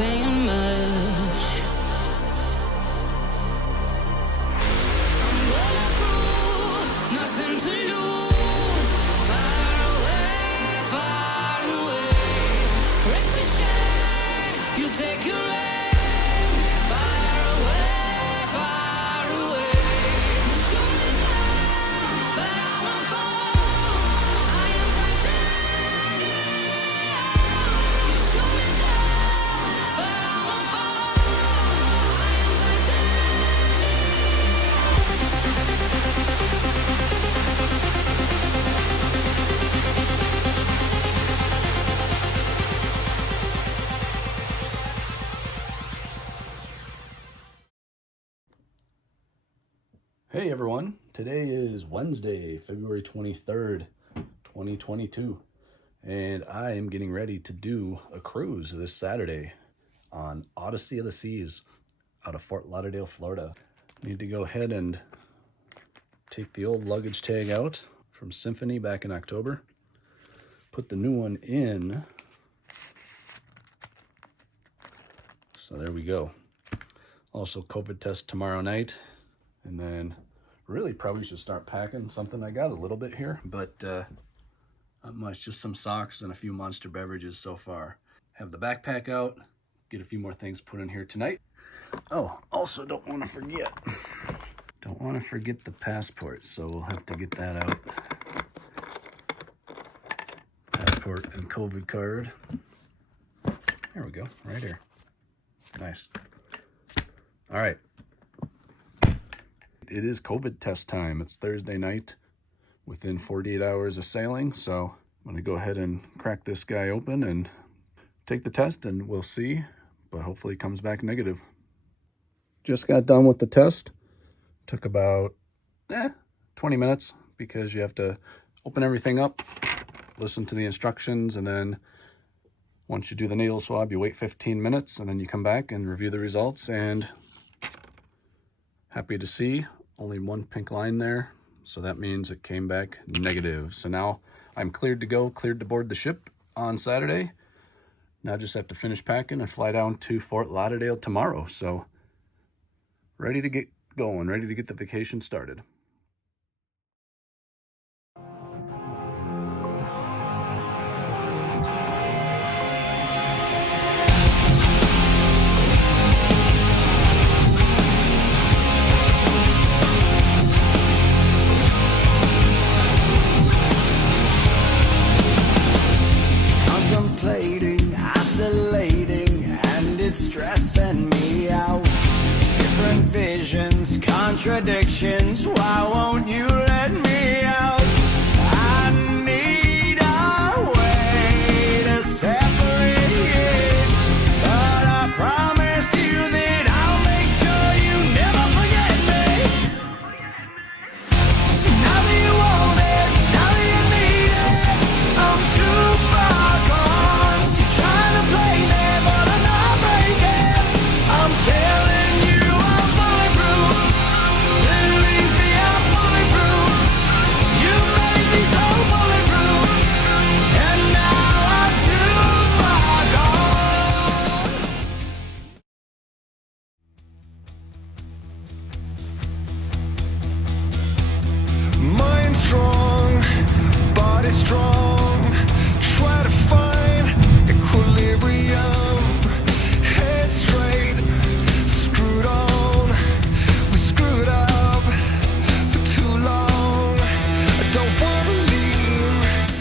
saying much. I'm bulletproof, nothing to lose. Far away, ricochet, you take your aim. Far away, you shoot me down, but I won't fall. I am titanium. You shoot me down, but I won't fall. I am Hey everyone, today is Wednesday, February 23rd, 2022, and I am getting ready to do a cruise this Saturday on Odyssey of the Seas out of Fort Lauderdale, Florida. Need to go ahead and take the old luggage tag out from Symphony back in October, put the new one in, so there we go. Also COVID test tomorrow night. And then really probably should start packing something. I got a little bit here, but not much, just some socks and a few Monster beverages so far. Have the backpack out, get a few more things put in here tonight. Oh, also don't want to forget the passport, so we'll have to get that out. Passport and COVID card. There we go, right here. Nice. All right. It is COVID test time. It's Thursday night within 48 hours of sailing. So I'm gonna go ahead and crack this guy open and take the test and we'll see, but hopefully it comes back negative. Just got done with the test. Took about 20 minutes because you have to open everything up, listen to the instructions, and then once you do the nasal swab, you wait 15 minutes and then you come back and review the results. And happy to see only one pink line there, so that means it came back negative. So now I'm cleared to go, cleared to board the ship on Saturday. Now I just have to finish packing and fly down to Fort Lauderdale tomorrow. So ready to get going, ready to get the vacation started. Contradictions, why won't you let me out? I need a way to separate, but I promised you that I'll make sure you never forget me. Now that you want it, now that you need it, I'm too far gone. You're trying to play me, but I'm not breaking. I'm telling you I'm bulletproof.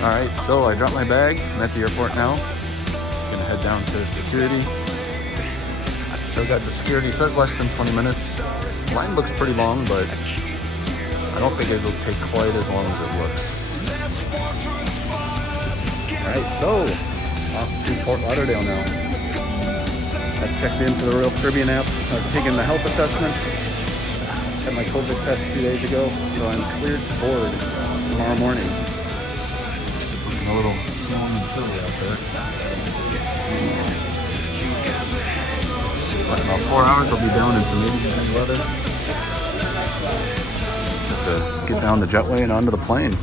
All right, so I dropped my bag. I'm at the airport now. Gonna head down to security. Still got the security, says less than 20 minutes. Line looks pretty long, but I don't think it'll take quite as long as it looks. All right, so off to Fort Lauderdale now. I checked into the Royal Caribbean app. I was taking the health assessment. Had my COVID test 2 days ago, so I'm cleared to board tomorrow morning. A little snow and chilly out there. But in about 4 hours, I'll be down in some 80-degree weather. Just have to get down the jetway and onto the plane.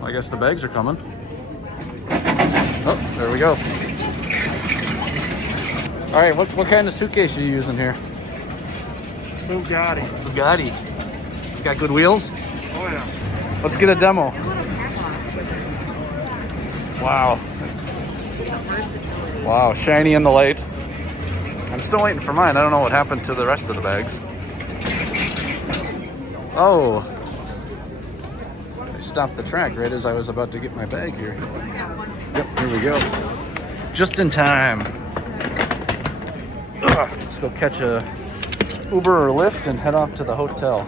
Well, I guess the bags are coming. Oh, there we go. All right, what kind of suitcase are you using here? Bugatti. Bugatti. It's got good wheels? Oh yeah. Let's get a demo. Wow. Wow, shiny in the light. I'm still waiting for mine. I don't know what happened to the rest of the bags. Oh. I stopped the track right as I was about to get my bag here. Yep, here we go. Just in time. Ugh, let's go catch a Uber or Lyft and head off to the hotel.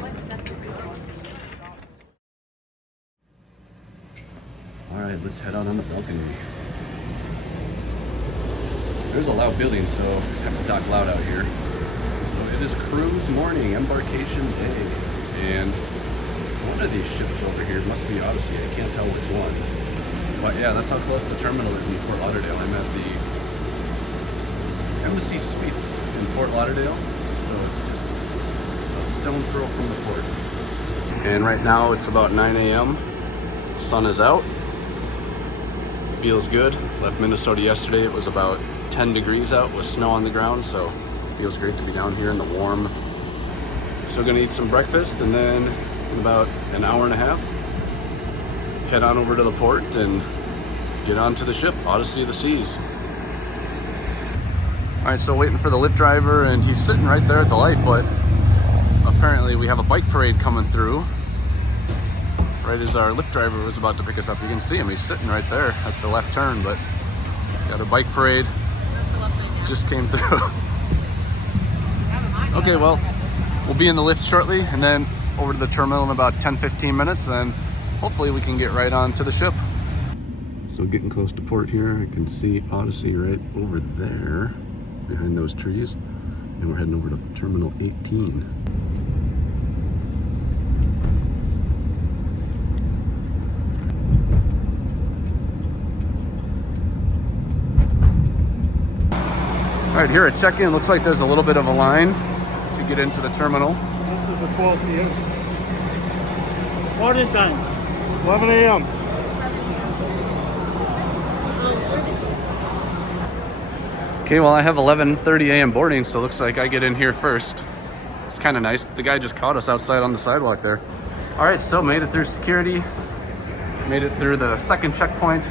All right, let's head out on the balcony. There's a loud building, so I have to talk loud out here. So it is cruise morning, embarkation day. And one of these ships over here must be Odyssey. I can't tell which one. But yeah, that's how close the terminal is in Fort Lauderdale. I'm at the Embassy Suites in Fort Lauderdale. So it's just a stone throw from the port. And right now it's about 9 a.m. Sun is out. Feels good. Left Minnesota yesterday. It was about 10 degrees out with snow on the ground, so feels great to be down here in the warm. So gonna eat some breakfast and then in about an hour and a half, head on over to the port and get onto the ship, Odyssey of the Seas. All right, so waiting for the Lyft driver and he's sitting right there at the light, but apparently we have a bike parade coming through. Right as our Lyft driver was about to pick us up, you can see him. He's sitting right there at the left turn, but got a bike parade. Just came through. Okay, well, we'll be in the lift shortly and then over to the terminal in about 10-15 minutes. Then hopefully we can get right on to the ship. So getting close to port here, I can see Odyssey right over there behind those trees. And we're heading over to Terminal 18. All right, here at check-in, looks like there's a little bit of a line to get into the terminal. This is a 12 p.m. Boarding time, 11 a.m. Okay, well I have 11:30 a.m. boarding, so it looks like I get in here first. It's kind of nice. The guy just caught us outside on the sidewalk there. All right, so made it through security. Made it through the second checkpoint.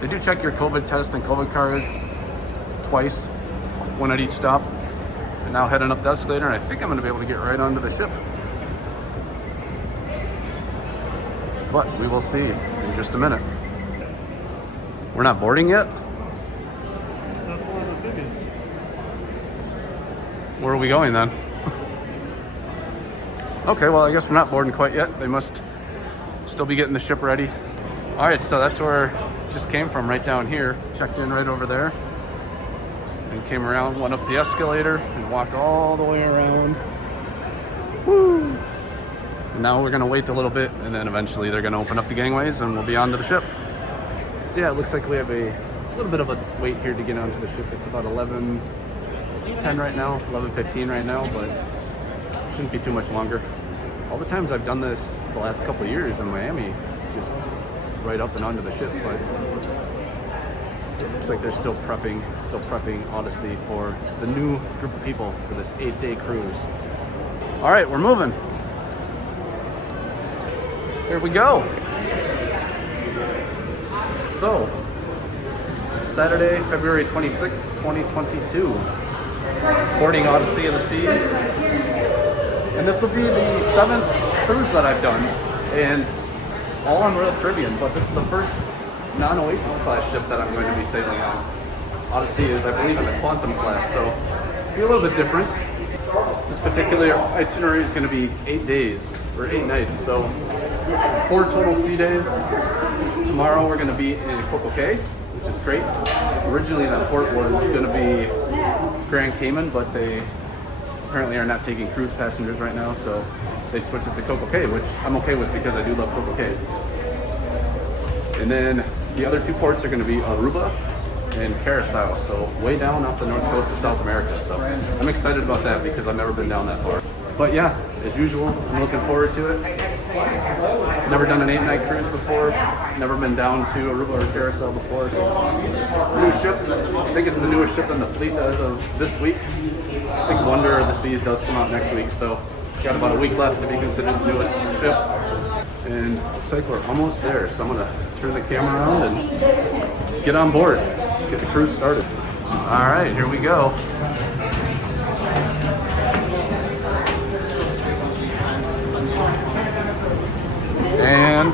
They do check your COVID test and COVID card twice, one at each stop. And now heading up the escalator, and I think I'm gonna be able to get right onto the ship. But we will see in just a minute. We're not boarding yet? That's one of the biggest. Where are we going then? Okay, well I guess we're not boarding quite yet. They must still be getting the ship ready. All right, so that's where it just came from, right down here. Checked in right over there. And came around, went up the escalator, and walked all the way around. Woo! And now we're gonna wait a little bit, and then eventually they're gonna open up the gangways, and we'll be onto the ship. So yeah, it looks like we have a little bit of a wait here to get onto the ship. It's about 11:10 right now, 11:15 right now, but shouldn't be too much longer. All the times I've done this the last couple of years in Miami, just right up and onto the ship, but looks like they're still prepping Odyssey for the new group of people for this 8-day cruise. All right, we're moving. Here we go. So, Saturday, February 26, 2022, boarding Odyssey of the Seas. And this will be the 7th cruise that I've done, and all on Royal Caribbean, but this is the first non-Oasis class ship that I'm going to be sailing on. Odyssey is, I believe, in the Quantum class, so it'll be a little bit different. This particular itinerary is going to be 8 days, or 8 nights, so 4 total sea days. Tomorrow we're going to be in Coco Cay, which is great. Originally that port was going to be Grand Cayman, but they apparently are not taking cruise passengers right now, so they switched it to Coco Cay, which I'm okay with because I do love Coco Cay. And then the other 2 ports are going to be Aruba and Curacao, so way down off the north coast of South America. So I'm excited about that because I've never been down that far. But yeah, as usual, I'm looking forward to it. Never done an 8-night cruise before. Never been down to Aruba or Curacao before. New ship. I think it's the newest ship in the fleet as of this week. I think Wonder of the Seas does come out next week, so it's got about a week left to be considered the newest ship. And looks like we're almost there, so I'm gonna turn the camera around and get on board, get the cruise started. All right, here we go. And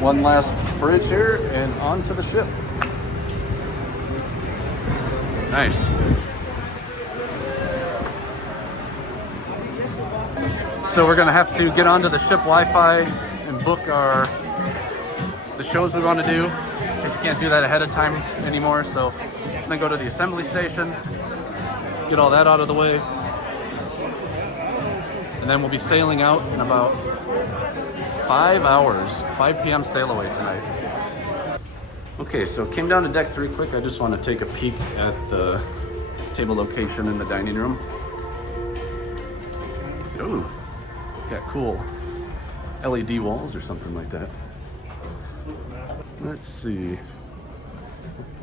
one last bridge here and onto the ship. Nice. So we're gonna have to get onto the ship Wi-Fi and book the shows we want to do, because you can't do that ahead of time anymore. So I'm gonna go to the assembly station, get all that out of the way, and then we'll be sailing out in about 5 hours, 5 p.m. sail away tonight. Okay, so came down to deck 3 quick. I just want to take a peek at the table location in the dining room. Ooh, got cool LED walls or something like that. Let's see.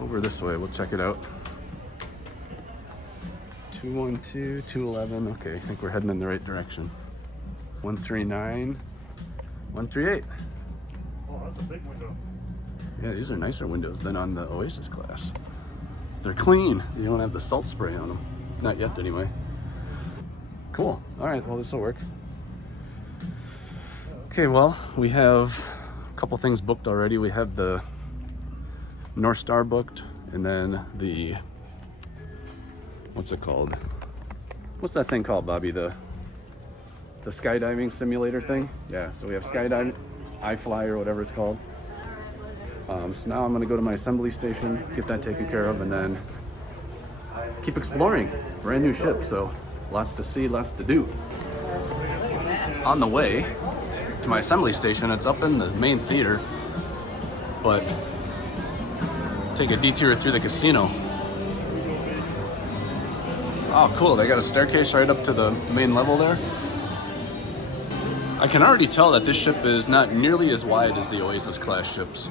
Over this way, we'll check it out. 212, 211. Okay, I think we're heading in the right direction. 139, 138. Oh, that's a big window. Yeah, these are nicer windows than on the Oasis class. They're clean. You don't have the salt spray on them. Not yet, anyway. Cool. All right, well, this will work. Okay, well, we have a couple things booked already. We have the North Star booked, and then the, what's it called? What's that thing called, Bobby? The skydiving simulator thing? Yeah, so we have skydiving, ifly or whatever it's called. So now I'm gonna go to my assembly station, get that taken care of, and then keep exploring. Brand new ship, so lots to see, lots to do. On the way to my assembly station, it's up in the main theater, but take a detour through the casino. Oh, cool, they got a staircase right up to the main level there. I can already tell that this ship is not nearly as wide as the Oasis class ships.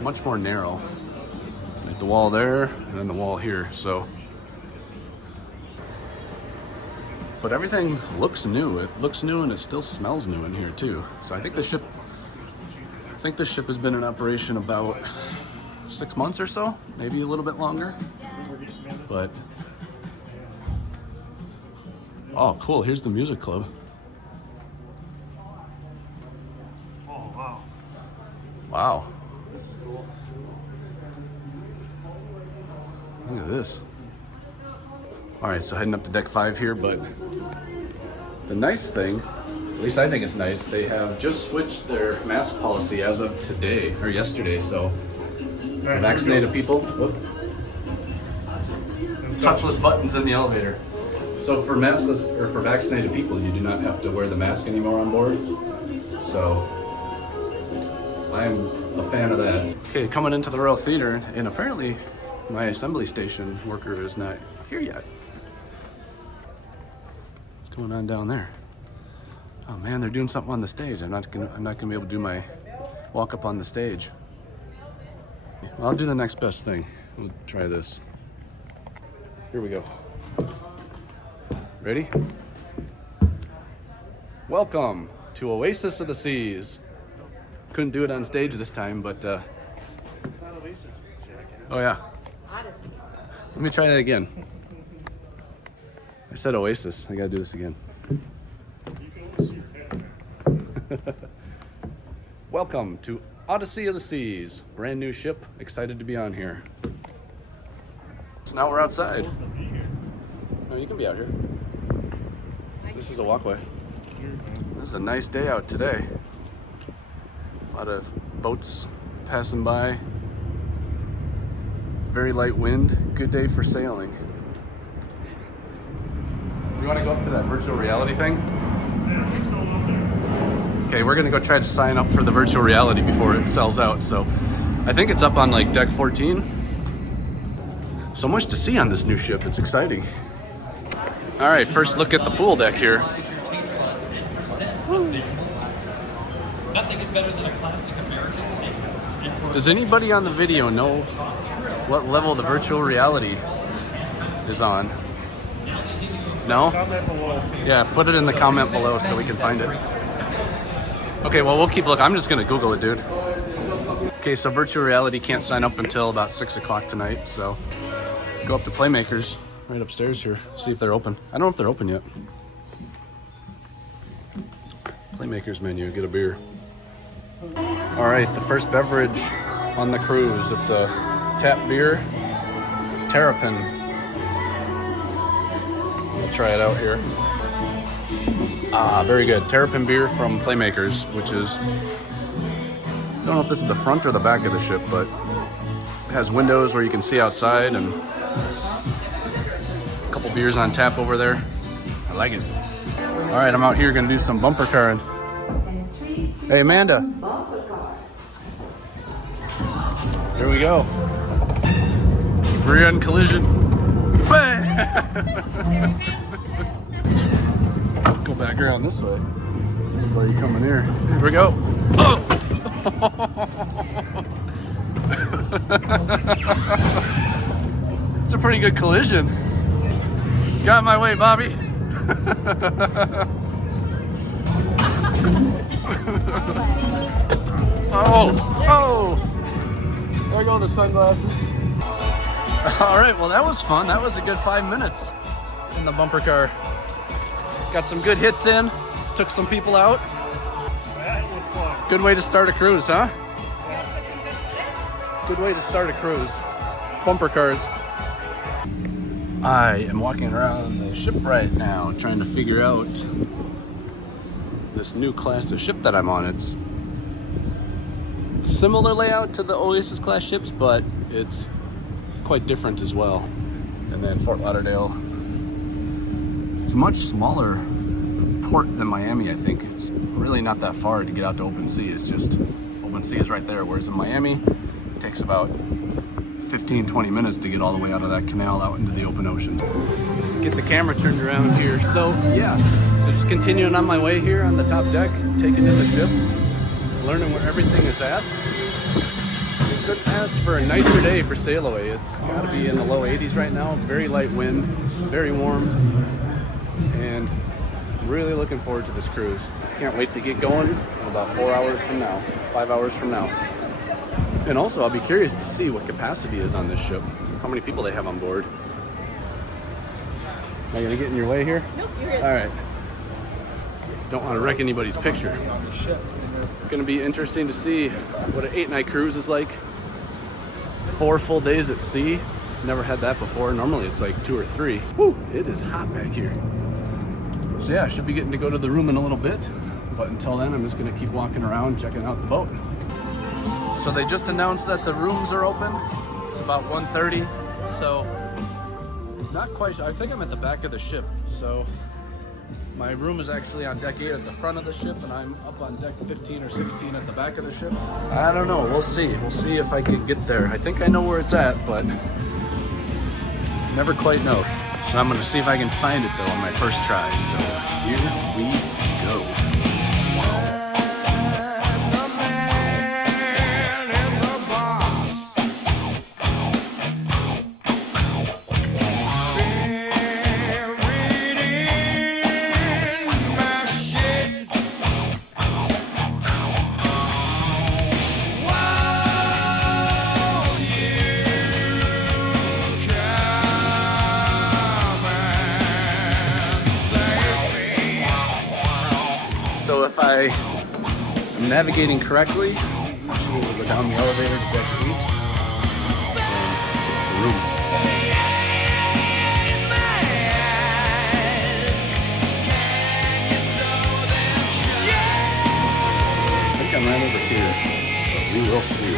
Much more narrow. Like the wall there, and then the wall here, so. But everything looks new. It looks new and it still smells new in here too. So I think this ship has been in operation about 6 months or so, maybe a little bit longer. But, oh cool, here's the music club. Oh, wow. Wow. This is cool. Look at this. All right, so heading up to deck 5 here, but the nice thing, at least I think it's nice, they have just switched their mask policy as of today, or yesterday, so for vaccinated people, touchless buttons in the elevator. So for maskless, or for vaccinated people, you do not have to wear the mask anymore on board. So I'm a fan of that. Okay, coming into the Royal Theater, and apparently my assembly station worker is not here yet. What's going on down there? Oh man, they're doing something on the stage. I'm not gonna be able to do my walk up on the stage. Well, I'll do the next best thing. We'll try this. Here we go. Ready? Welcome to Oasis of the Seas. Couldn't do it on stage this time, but It's not Oasis, Jack. oh yeah. Odyssey. Let me try that again. I said Oasis. I gotta do this again. You can almost see your head. Welcome to Odyssey of the Seas. Brand new ship. Excited to be on here. So now we're outside. Supposed to be here. No, you can be out here. This is a walkway. This is a nice day out today. A lot of boats passing by. Very light wind. Good day for sailing. You want to go up to that virtual reality thing? Yeah, let's go up there. Okay, we're gonna go try to sign up for the virtual reality before it sells out. So I think it's up on like deck 14. So much to see on this new ship. It's exciting. All right, first look at the pool deck here. better than a classic American steakhouse. And for Does anybody on the video know what level the virtual reality is on? No? Comment below. Yeah, put it in the comment below so we can find it. Okay, well, we'll keep looking. I'm just gonna Google it, dude. Okay, so virtual reality can't sign up until about 6 o'clock tonight, so go up to Playmakers right upstairs here, see if they're open. I don't know if they're open yet. Playmakers menu, get a beer. All right, the first beverage on the cruise. It's a tap beer, Terrapin. We'll try it out here. Ah, very good. Terrapin beer from Playmakers, which is, I don't know if this is the front or the back of the ship, but it has windows where you can see outside and a couple beers on tap over there. I like it. All right, I'm out here gonna do some bumper carring. Hey, Amanda. Here we go. We're on collision. Go back around this way. Where are you coming here? Here we go. Oh! It's a pretty good collision. Got in my way, Bobby. Oh! There go the sunglasses. All right, well, that was fun. That was a good 5 minutes in the bumper car. Got some good hits in, took some people out. That was fun. Good way to start a cruise, huh? Good way to start a cruise. Bumper cars. I am walking around the ship right now trying to figure out this new class of ship that I'm on. It's similar layout to the Oasis class ships, but it's quite different as well. And then Fort Lauderdale. It's a much smaller port than Miami, I think. It's really not that far to get out to open sea. It's just, open sea is right there, whereas in Miami, it takes about 15-20 minutes to get all the way out of that canal out into the open ocean. Get the camera turned around here. So yeah, so just continuing on my way here on the top deck, taking in the ship, learning where everything is at. We couldn't ask for a nicer day for sail away. It's gotta be in the low 80s right now, very light wind, very warm, and really looking forward to this cruise. Can't wait to get going in about 4 hours from now, 5 hours from now. And also, I'll be curious to see what capacity is on this ship, how many people they have on board. Am I gonna get in your way here? Nope, you're good. All right. Don't want to wreck anybody's picture. Gonna be interesting to see what an 8-night cruise is like. 4 full days at sea. Never had that before. Normally it's like 2 or 3. Woo, it is hot back here. So yeah, I should be getting to go to the room in a little bit. But until then, I'm just gonna keep walking around, checking out the boat. So they just announced that the rooms are open. It's about 1:30, so not quite sure. I think I'm at the back of the ship. So my room is actually on deck 8 at the front of the ship, and I'm up on deck 15 or 16 at the back of the ship. I don't know, we'll see. We'll see if I can get there. I think I know where it's at, but never quite know. So I'm gonna see if I can find it though on my first try. So here we go. So if I am navigating correctly, I should be able to go down the elevator to deck 8 and the room. I think I'm right over here, but we will see.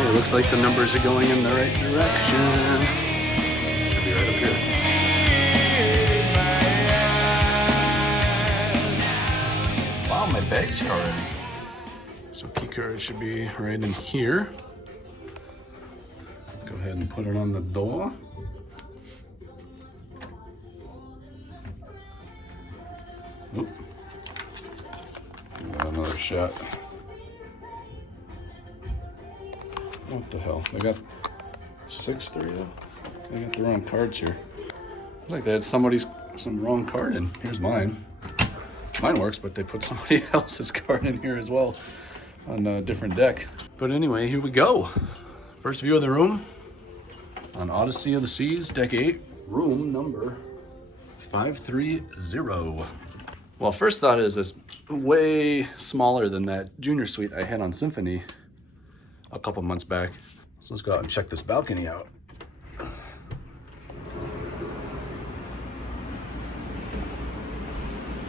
It looks like the numbers are going in the right direction. Should be right up here. Wow, my bag's here already. So key card should be right in here. Go ahead and put it on the door. Oop. Got another shot. What the hell? They got 6-3 though? They got the wrong cards here. Looks like they had some wrong card in. Here's mine. Mine works, but they put somebody else's card in here as well on a different deck. But anyway, here we go. First view of the room on Odyssey of the Seas, deck 8, room number 530. Well, first thought is this way smaller than that junior suite I had on Symphony a couple months back. So let's go out and check this balcony out.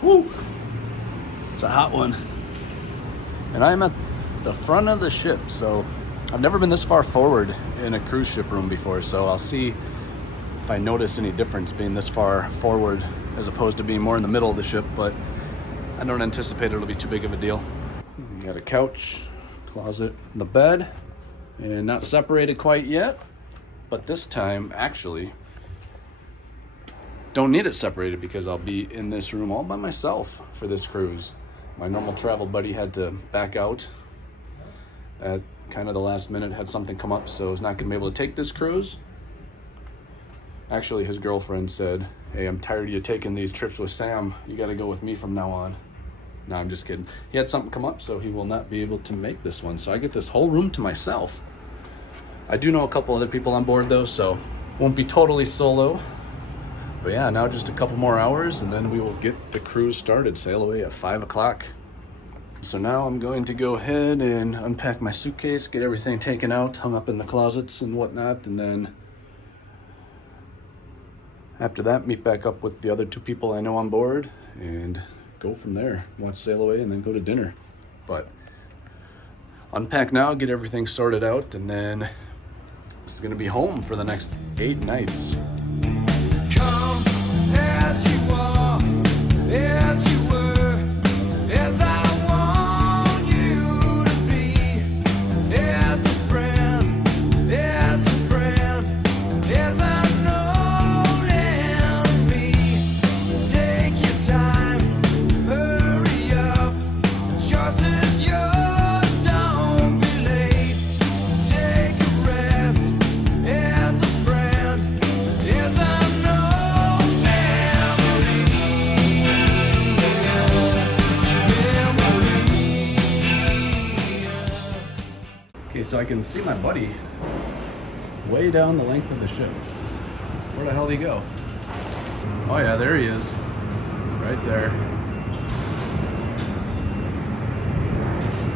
Woo! It's a hot one. And I'm at the front of the ship, so I've never been this far forward in a cruise ship room before, so I'll see if I notice any difference being this far forward as opposed to being more in the middle of the ship, but I don't anticipate it'll be too big of a deal. You got a couch, closet, the bed, and not separated quite yet, but this time actually don't need it separated because I'll be in this room all by myself for this cruise. My normal travel buddy had to back out at kind of the last minute, had something come up, so he's not gonna be able to take this cruise. Actually, his girlfriend said, "Hey, I'm tired of you taking these trips with Sam. You gotta go with me from now on." No, I'm just kidding. He had something come up, so he will not be able to make this one. So I get this whole room to myself. I do know a couple other people on board though, so won't be totally solo. But yeah, now just a couple more hours and then we will get the cruise started. Sail away at 5 o'clock. So now I'm going to go ahead and unpack my suitcase, get everything taken out, hung up in the closets and whatnot, and then after that, meet back up with the other 2 people I know on board and go from there. Watch Sail Away and then go to dinner. But unpack now, get everything sorted out, and then it's gonna be home for the next 8 nights. Come as you are, as you were, as I want you to be, as a friend, as I know and me. Take your time, hurry up, choice is yours, don't be late. Take a rest, as a friend, as I Okay, so I can see my buddy way down the length of the ship. Where the hell did he go? Oh yeah, there he is. Right there.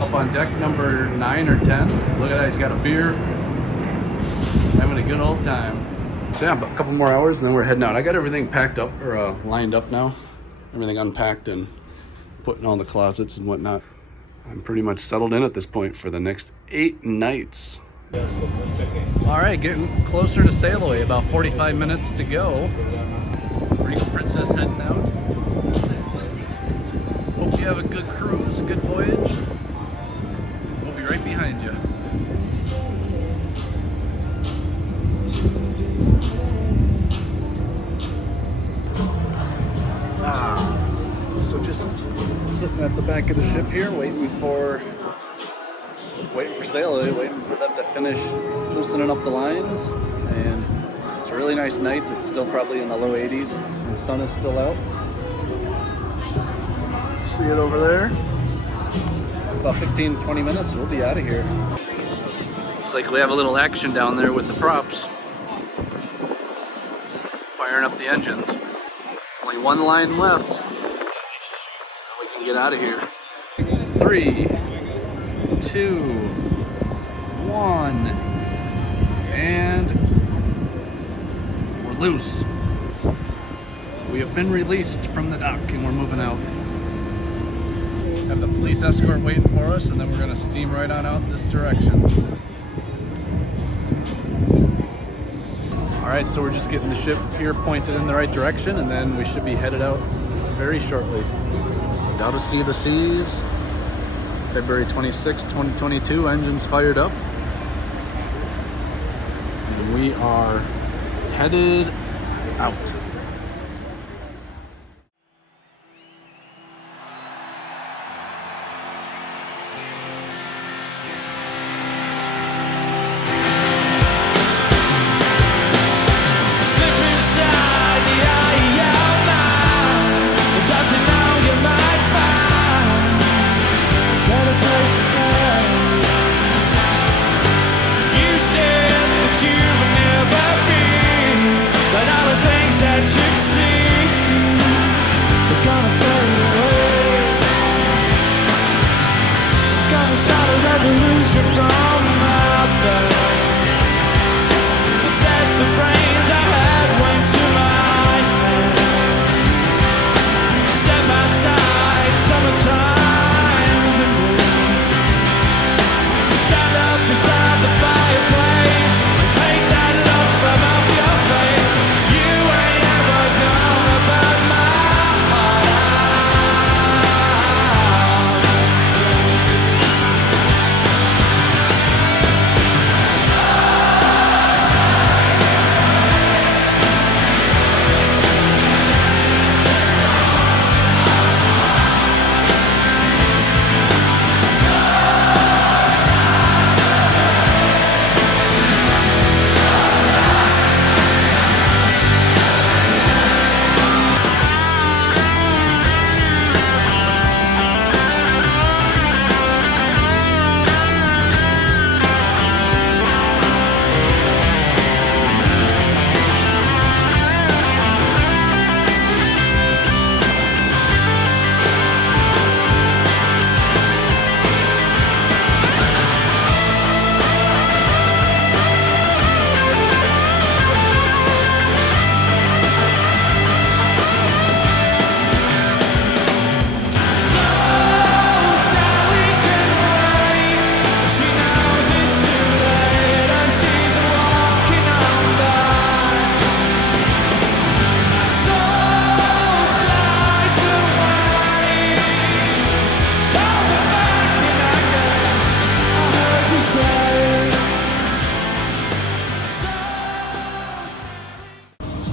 Up on deck number 9 or 10. Look at that, he's got a beer. Having a good old time. So yeah, a couple more hours and then we're heading out. I got everything packed up, or lined up now. Everything unpacked and put in all the closets and whatnot. I'm pretty much settled in at this point for the next 8 nights. All right, getting closer to Sail Away, about 45 minutes to go. Regal Princess heading out. Hope you have a good cruise, a good voyage. We'll be right behind you. So just sitting at the back of the ship here, waiting for Sail Away, waiting for them to finish loosening up the lines. And it's a really nice night. It's still probably in the low 80s. The sun is still out. See it over there? About 15-20 minutes, we'll be out of here. Looks like we have a little action down there with the props. Firing up the engines. Only one line left. We can get out of here. 3, 2, 1, and we're loose. We have been released from the dock and we're moving out. Have the police escort waiting for us, and then we're gonna steam right on out this direction. All right, so we're just getting the ship here pointed in the right direction, and then we should be headed out very shortly. Odyssey of the Seas, February 26, 2022, engines fired up. and we are headed out.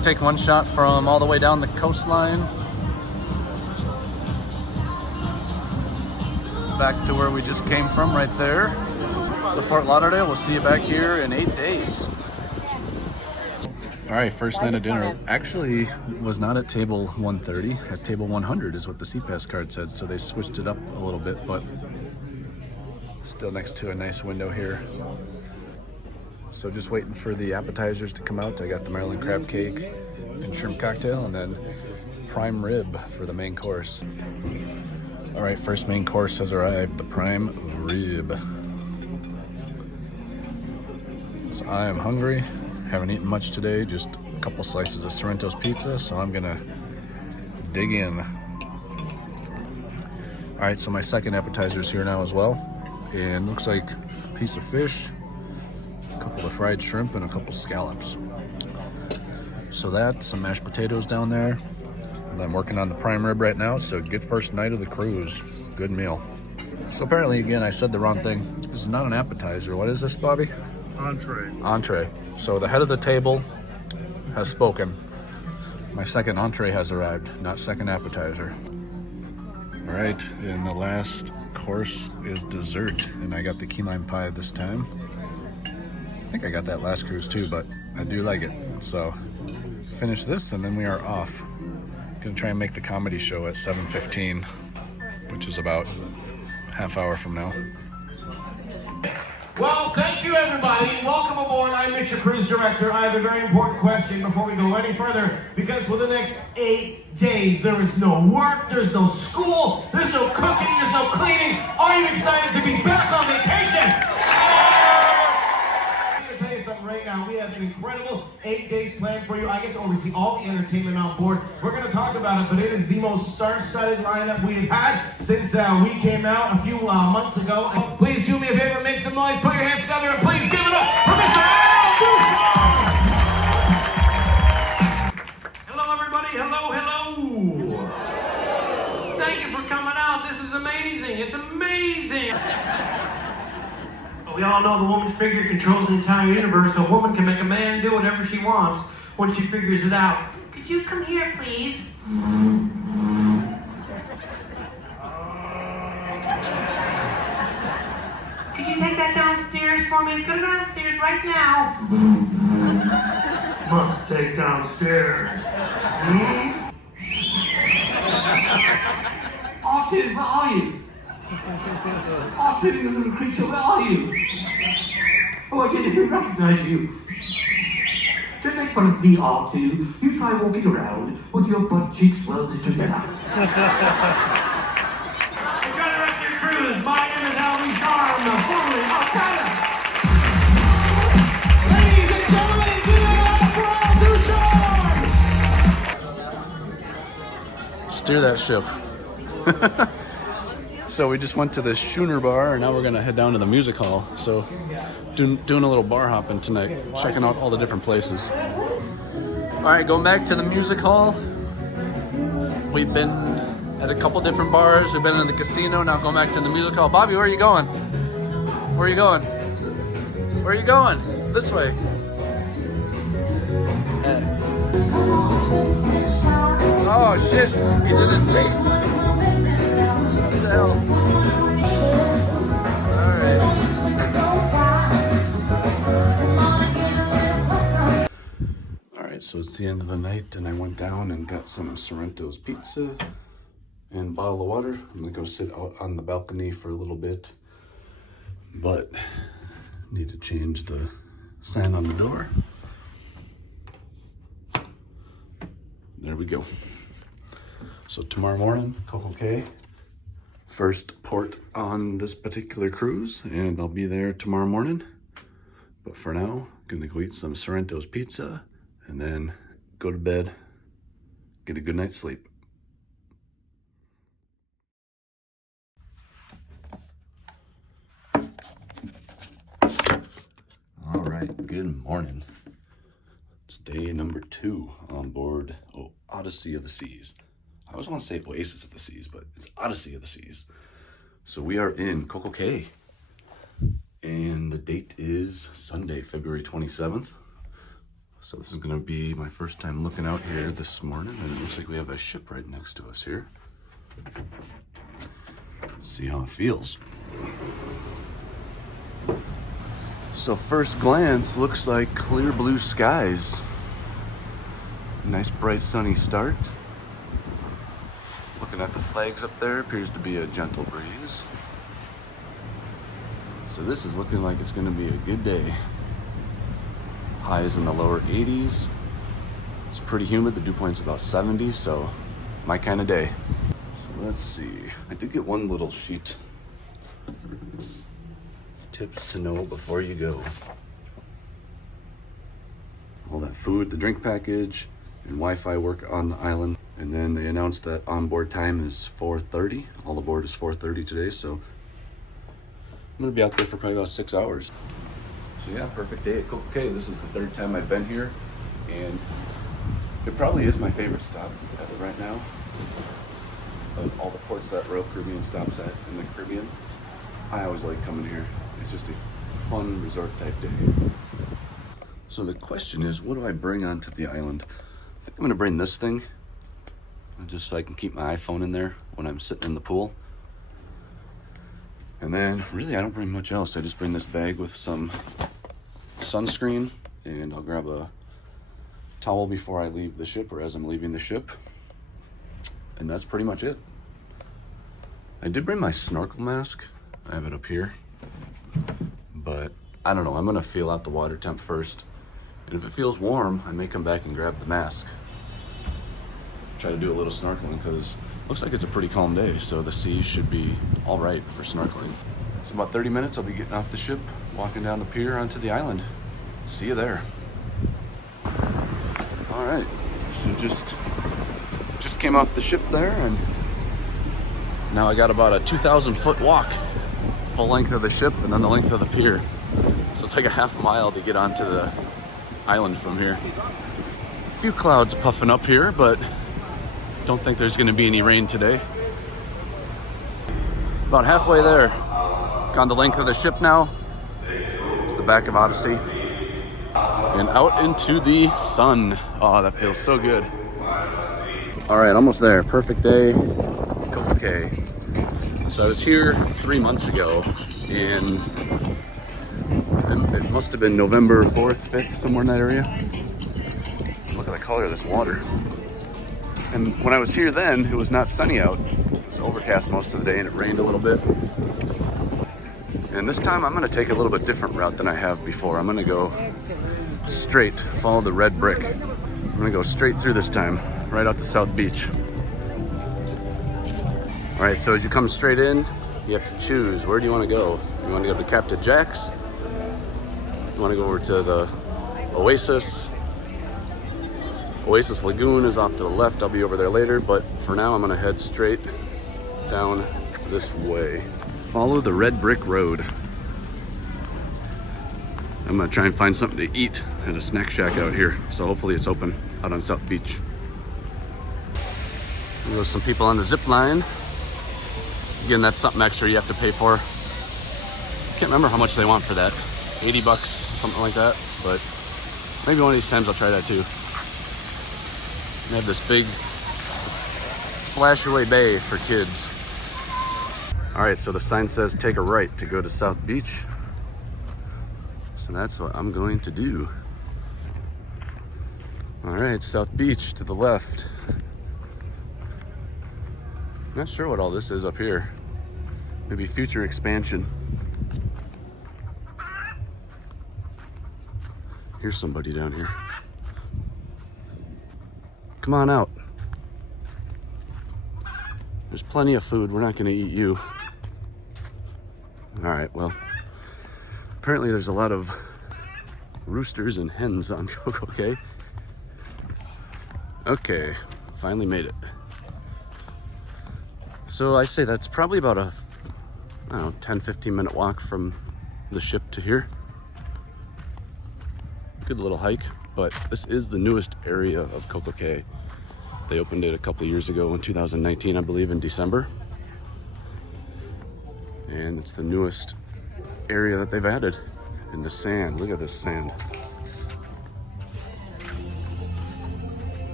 Take one shot from all the way down the coastline back to where we just came from right there. So Fort Lauderdale, we'll see you back here in 8 days. All right, first night of dinner actually was not at table 130, at table 100 is what the CPAS card said, so they switched it up a little bit, but still next to a nice window here. So just waiting for the appetizers to come out. I got the Maryland crab cake and shrimp cocktail, and then prime rib for the main course. All right, first main course has arrived, the prime rib. So I am hungry, haven't eaten much today, just a couple slices of Sorrento's pizza, so I'm gonna dig in. All right, so my second appetizer is here now as well, and looks like a piece of fish, a couple of fried shrimp, and a couple scallops. So that's some mashed potatoes down there. And I'm working on the prime rib right now, so good first night of the cruise. Good meal. So apparently, again, I said the wrong thing. This is not an appetizer. What is this, Bobby? Entree. Entree. So the head of the table has spoken. My second entree has arrived, not second appetizer. All right, and the last course is dessert, and I got the key lime pie this time. I think I got that last cruise too, but I do like it. So finish this and then we are off. Gonna try and make the comedy show at 7:15, which is about half hour from now. Well, thank you everybody. Welcome aboard. I'm Mitch, your cruise director. I have a very important question before we go any further, because for the next 8 days, there is no work, there's no school, there's no cooking, there's no cleaning. Are you excited to be back on vacation? I'm going to tell you something right now. We have an incredible 8 days planned for you. I get to oversee all the entertainment on board. We're going to talk about it, but it is the most star-studded lineup we have had since we came out a few months ago. Please do me a favor, make some noise, put your hands together, and please give it up for Mr. Al Dussault! Hello, everybody. Hello, hello. Thank you for coming out. This is amazing. It's amazing. Oh, We all know the woman's figure controls the entire universe. A woman can make a man do whatever she wants when she figures it out. Could you come here, please? Could you take that downstairs for me? It's gonna go downstairs right now. Must take downstairs. R2, where are you? R2, you little creature, where are you? Oh, I didn't even recognize you. Don't make fun of me, R2. You try walking around with your butt cheeks welded together. Enjoy the rest of your cruise. My name is Alvin Charm, formerly of Canada. Ladies and gentlemen, give it up for Alvin. Steer that ship. So we just went to the schooner bar, and now we're gonna head down to the music hall. So doing a little bar hopping tonight, checking out all the different places. All right, going back to the music hall. We've been at a couple different bars. We've been in the casino, now going back to the music hall. Bobby, where are you going? Where are you going? Where are you going? This way. Oh shit, he's in his seat. What the hell? Alright, so it's the end of the night, and I went down and got some Sorrento's pizza and a bottle of water. I'm gonna go sit out on the balcony for a little bit, but need to change the sign on the door. There we go. So tomorrow morning, Coco Cay, first port on this particular cruise, and I'll be there tomorrow morning. But for now, gonna go eat some Sorrento's pizza and then go to bed, get a good night's sleep. All right, good morning. It's day number 2 on board Odyssey of the Seas. I always want to say Oasis of the Seas, but it's Odyssey of the Seas. So we are in Coco Cay, and the date is Sunday, February 27th. So this is going to be my first time looking out here this morning, and it looks like we have a ship right next to us here. See how it feels. So first glance, looks like clear blue skies. Nice bright sunny start. Looking at the flags up there, appears to be a gentle breeze. So this is looking like it's going to be a good day. Highs in the lower 80s. It's pretty humid, the dew point's about 70, so my kind of day. So let's see, I did get one little sheet. Tips to know before you go. All that food, the drink package, and Wi-Fi work on the island. And then they announced that onboard time is 4:30. All aboard is 4:30 today, so I'm gonna be out there for probably about 6 hours. So yeah, perfect day at Coco Cay. This is the 3rd time I've been here, and it probably is my favorite stop at it right now. Of all the ports that Royal Caribbean stops at in the Caribbean, I always like coming here. It's just a fun resort type day. So the question is, what do I bring onto the island? I think I'm gonna bring this thing, just so I can keep my iPhone in there when I'm sitting in the pool. And then really I don't bring much else. I just bring this bag with some sunscreen, and I'll grab a towel before I leave the ship, or as I'm leaving the ship. And that's pretty much it. I did bring my snorkel mask. I have it up here. But I don't know, I'm gonna feel out the water temp first. And if it feels warm, I may come back and grab the mask. Try to do a little snorkeling, because it looks like it's a pretty calm day, so the sea should be all right for snorkeling. So about 30 minutes, I'll be getting off the ship, walking down the pier onto the island. See you there. All right, so just came off the ship there, and now I got about a 2,000-foot walk, full length of the ship and then the length of the pier. So it's like a half mile to get onto the island from here. A few clouds puffing up here, but don't think there's gonna be any rain today. About halfway there. Gone the length of the ship now. It's the back of Odyssey. And out into the sun. Oh, that feels so good. All right, almost there. Perfect day, Coco Cay. So I was here 3 months ago, and it must have been November 4th, 5th, somewhere in that area. Look at the color of this water. And when I was here then, it was not sunny out. It was overcast most of the day and it rained a little bit. And this time I'm gonna take a little bit different route than I have before. I'm gonna go straight, follow the red brick. I'm gonna go straight through this time, right out to South Beach. All right, so as you come straight in, you have to choose, where do you wanna go? You wanna go to Captain Jack's? You wanna go over to the Oasis? Oasis Lagoon is off to the left. I'll be over there later, but for now I'm gonna head straight down this way. Follow the red brick road. I'm gonna try and find something to eat at a snack shack out here. So hopefully it's open out on South Beach. There's some people on the zip line. Again, that's something extra you have to pay for. Can't remember how much they want for that. 80 bucks, something like that. But maybe one of these times I'll try that too. They have this big splash-away bay for kids. All right, so the sign says take a right to go to South Beach. So that's what I'm going to do. All right, South Beach to the left. Not sure what all this is up here. Maybe future expansion. Here's somebody down here. Come on out. There's plenty of food. We're not gonna eat you. All right, well, apparently there's a lot of roosters and hens on Coco Cay. Okay, finally made it. So I say that's probably about a, I don't know, 10-15 minute walk from the ship to here. Good little hike, but this is the newest area of Coco Cay. They opened it a couple of years ago in 2019, I believe, in December. And it's the newest area that they've added. And the sand, look at this sand.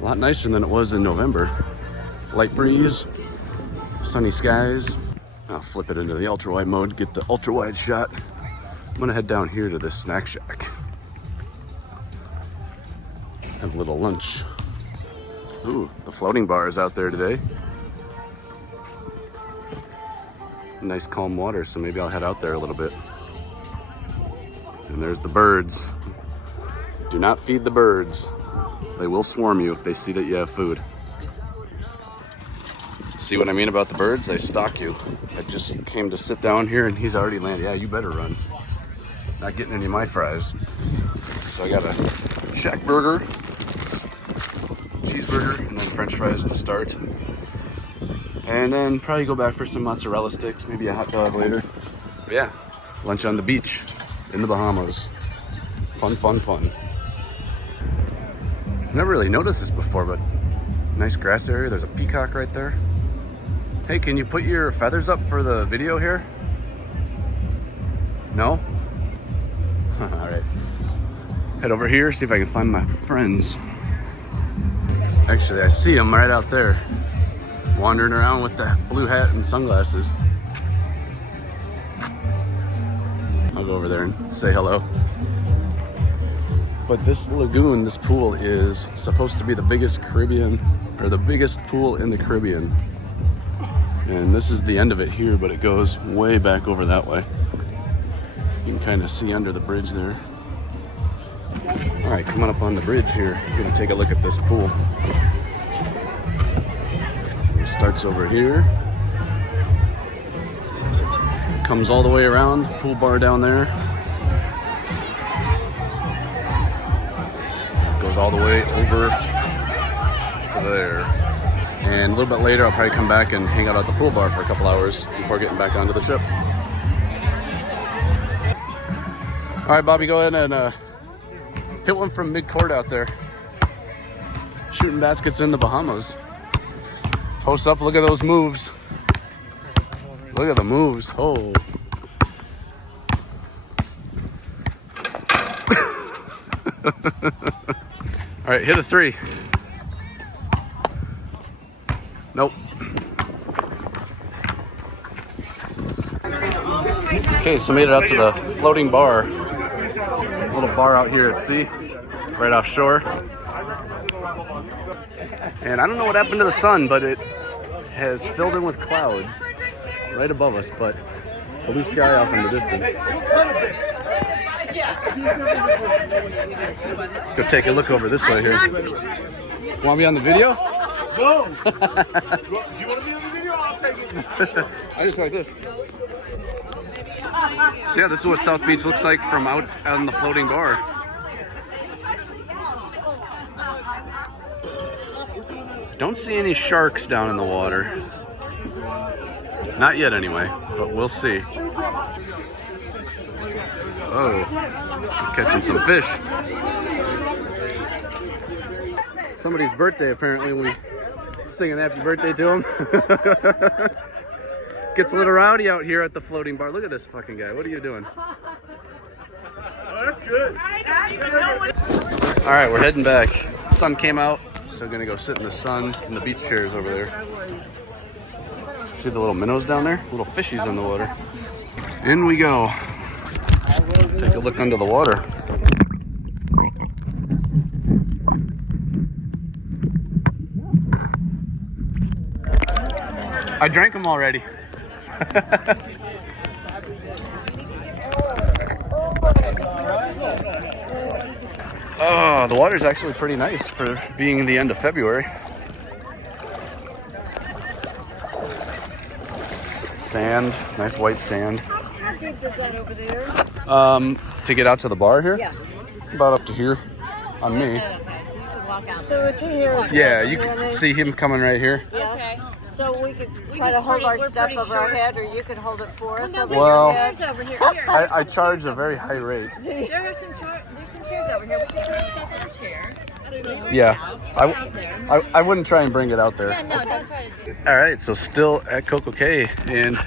A lot nicer than it was in November. Light breeze, sunny skies. I'll flip it into the ultra wide mode, get the ultra wide shot. I'm gonna head down here to this snack shack. Have a little lunch. Ooh, the floating bar is out there today. Nice calm water, so maybe I'll head out there a little bit. And there's the birds. Do not feed the birds. They will swarm you if they see that you have food. See what I mean about the birds? They stalk you. I just came to sit down here and he's already landed. Yeah, you better run. Not getting any of my fries. So I got a shack burger, cheeseburger, and then french fries to start. And then probably go back for some mozzarella sticks, maybe a hot dog later. But yeah, lunch on the beach in the Bahamas. Fun, fun, fun. Never really noticed this before, but nice grass area. There's a peacock right there. Hey, can you put your feathers up for the video here? No? All right. Head over here, see if I can find my friends. Actually, I see them right out there, wandering around with that blue hat and sunglasses. I'll go over there and say hello. But this lagoon, this pool, is supposed to be the biggest Caribbean, or the biggest pool in the Caribbean. And this is the end of it here, but it goes way back over that way. You can kind of see under the bridge there. All right, coming up on the bridge here, we're gonna take a look at this pool. It starts over here. Comes all the way around, pool bar down there. Goes all the way over to there. And a little bit later, I'll probably come back and hang out at the pool bar for a couple hours before getting back onto the ship. All right, Bobby, go ahead and hit one from mid-court out there. Shooting baskets in the Bahamas. Post up, look at those moves. Look at the moves, oh. All right, hit a 3. Nope. Okay, so made it out to the floating bar. Little bar out here at sea, right offshore. And I don't know what happened to the sun, but it has filled in with clouds right above us, but blue sky off in the distance. Go take a look over this way here. Want me on the video? No! Do you want to be on the video? I'll take it. I just like this. So yeah, this is what South Beach looks like from out on the floating bar. Don't see any sharks down in the water. Not yet anyway, but we'll see. Oh, catching some fish. Somebody's birthday apparently. We singing happy birthday to him. Gets a little rowdy out here at the floating bar. Look at this fucking guy. What are you doing? Oh, that's good. All right, we're heading back. Sun came out, so gonna go sit in the sun in the beach chairs over there. See the little minnows down there? Little fishies in the water. In we go. Take a look under the water. I drank them already. Oh, the water's actually pretty nice for being the end of February. Sand, nice white sand. How deep is that over there? To get out to the bar here? Yeah. About up to here on me. So it's here. Yeah, you can see him coming right here. Yes. So we could try to hold our stuff over our head, or you could hold it for us. Well, Over here. I charge a very high rate. There's some chairs over here. We can put yourself in a chair. Yeah, I wouldn't try and bring it out there. No, don't try to do it. All right, so still at Coco Cay, and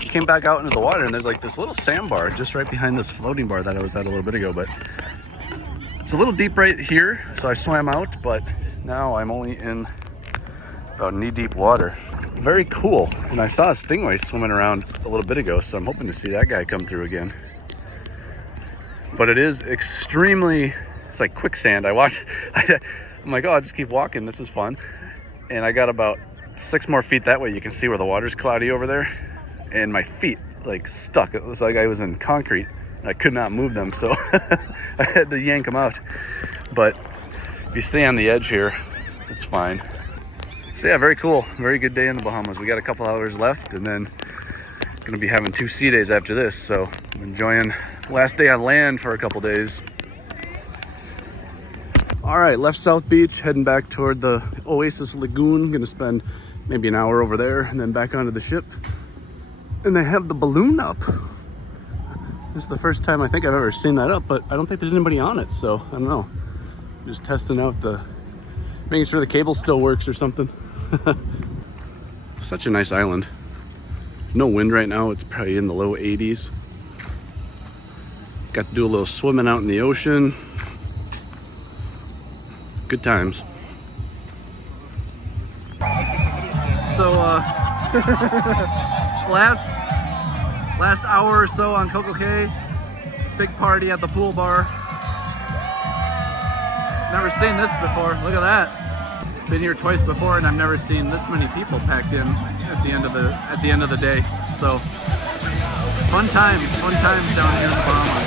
came back out into the water, and there's like this little sandbar just right behind this floating bar that I was at a little bit ago, but it's a little deep right here, so I swam out, but now I'm only in about knee-deep water. Very cool. And I saw a stingray swimming around a little bit ago, so I'm hoping to see that guy come through again. But it is extremely, it's like quicksand. I'm like, oh, I'll just keep walking. This is fun. And I got about 6 more feet that way. You can see where the water's cloudy over there. And my feet like stuck. It was like I was in concrete. I could not move them, so I had to yank them out. But if you stay on the edge here, it's fine. So yeah, very cool. Very good day in the Bahamas. We got a couple hours left, and then gonna be having 2 sea days after this. So I'm enjoying last day on land for a couple days. All right, left South Beach, heading back toward the Oasis lagoon. Gonna spend maybe an hour over there, and then back onto the ship. And they have the balloon up. This is the first time I think I've ever seen that up, but I don't think there's anybody on it, so I don't know. Just testing out making sure the cable still works or something. Such a nice island. No wind right now. It's probably in the low 80s. Got to do a little swimming out in the ocean. Good times. So last hour or so on Coco Cay. Big party at the pool bar. Never seen this before. Look at that. Been here twice before, and I've never seen this many people packed in at the end of the day. So fun times down here in the Bahamas.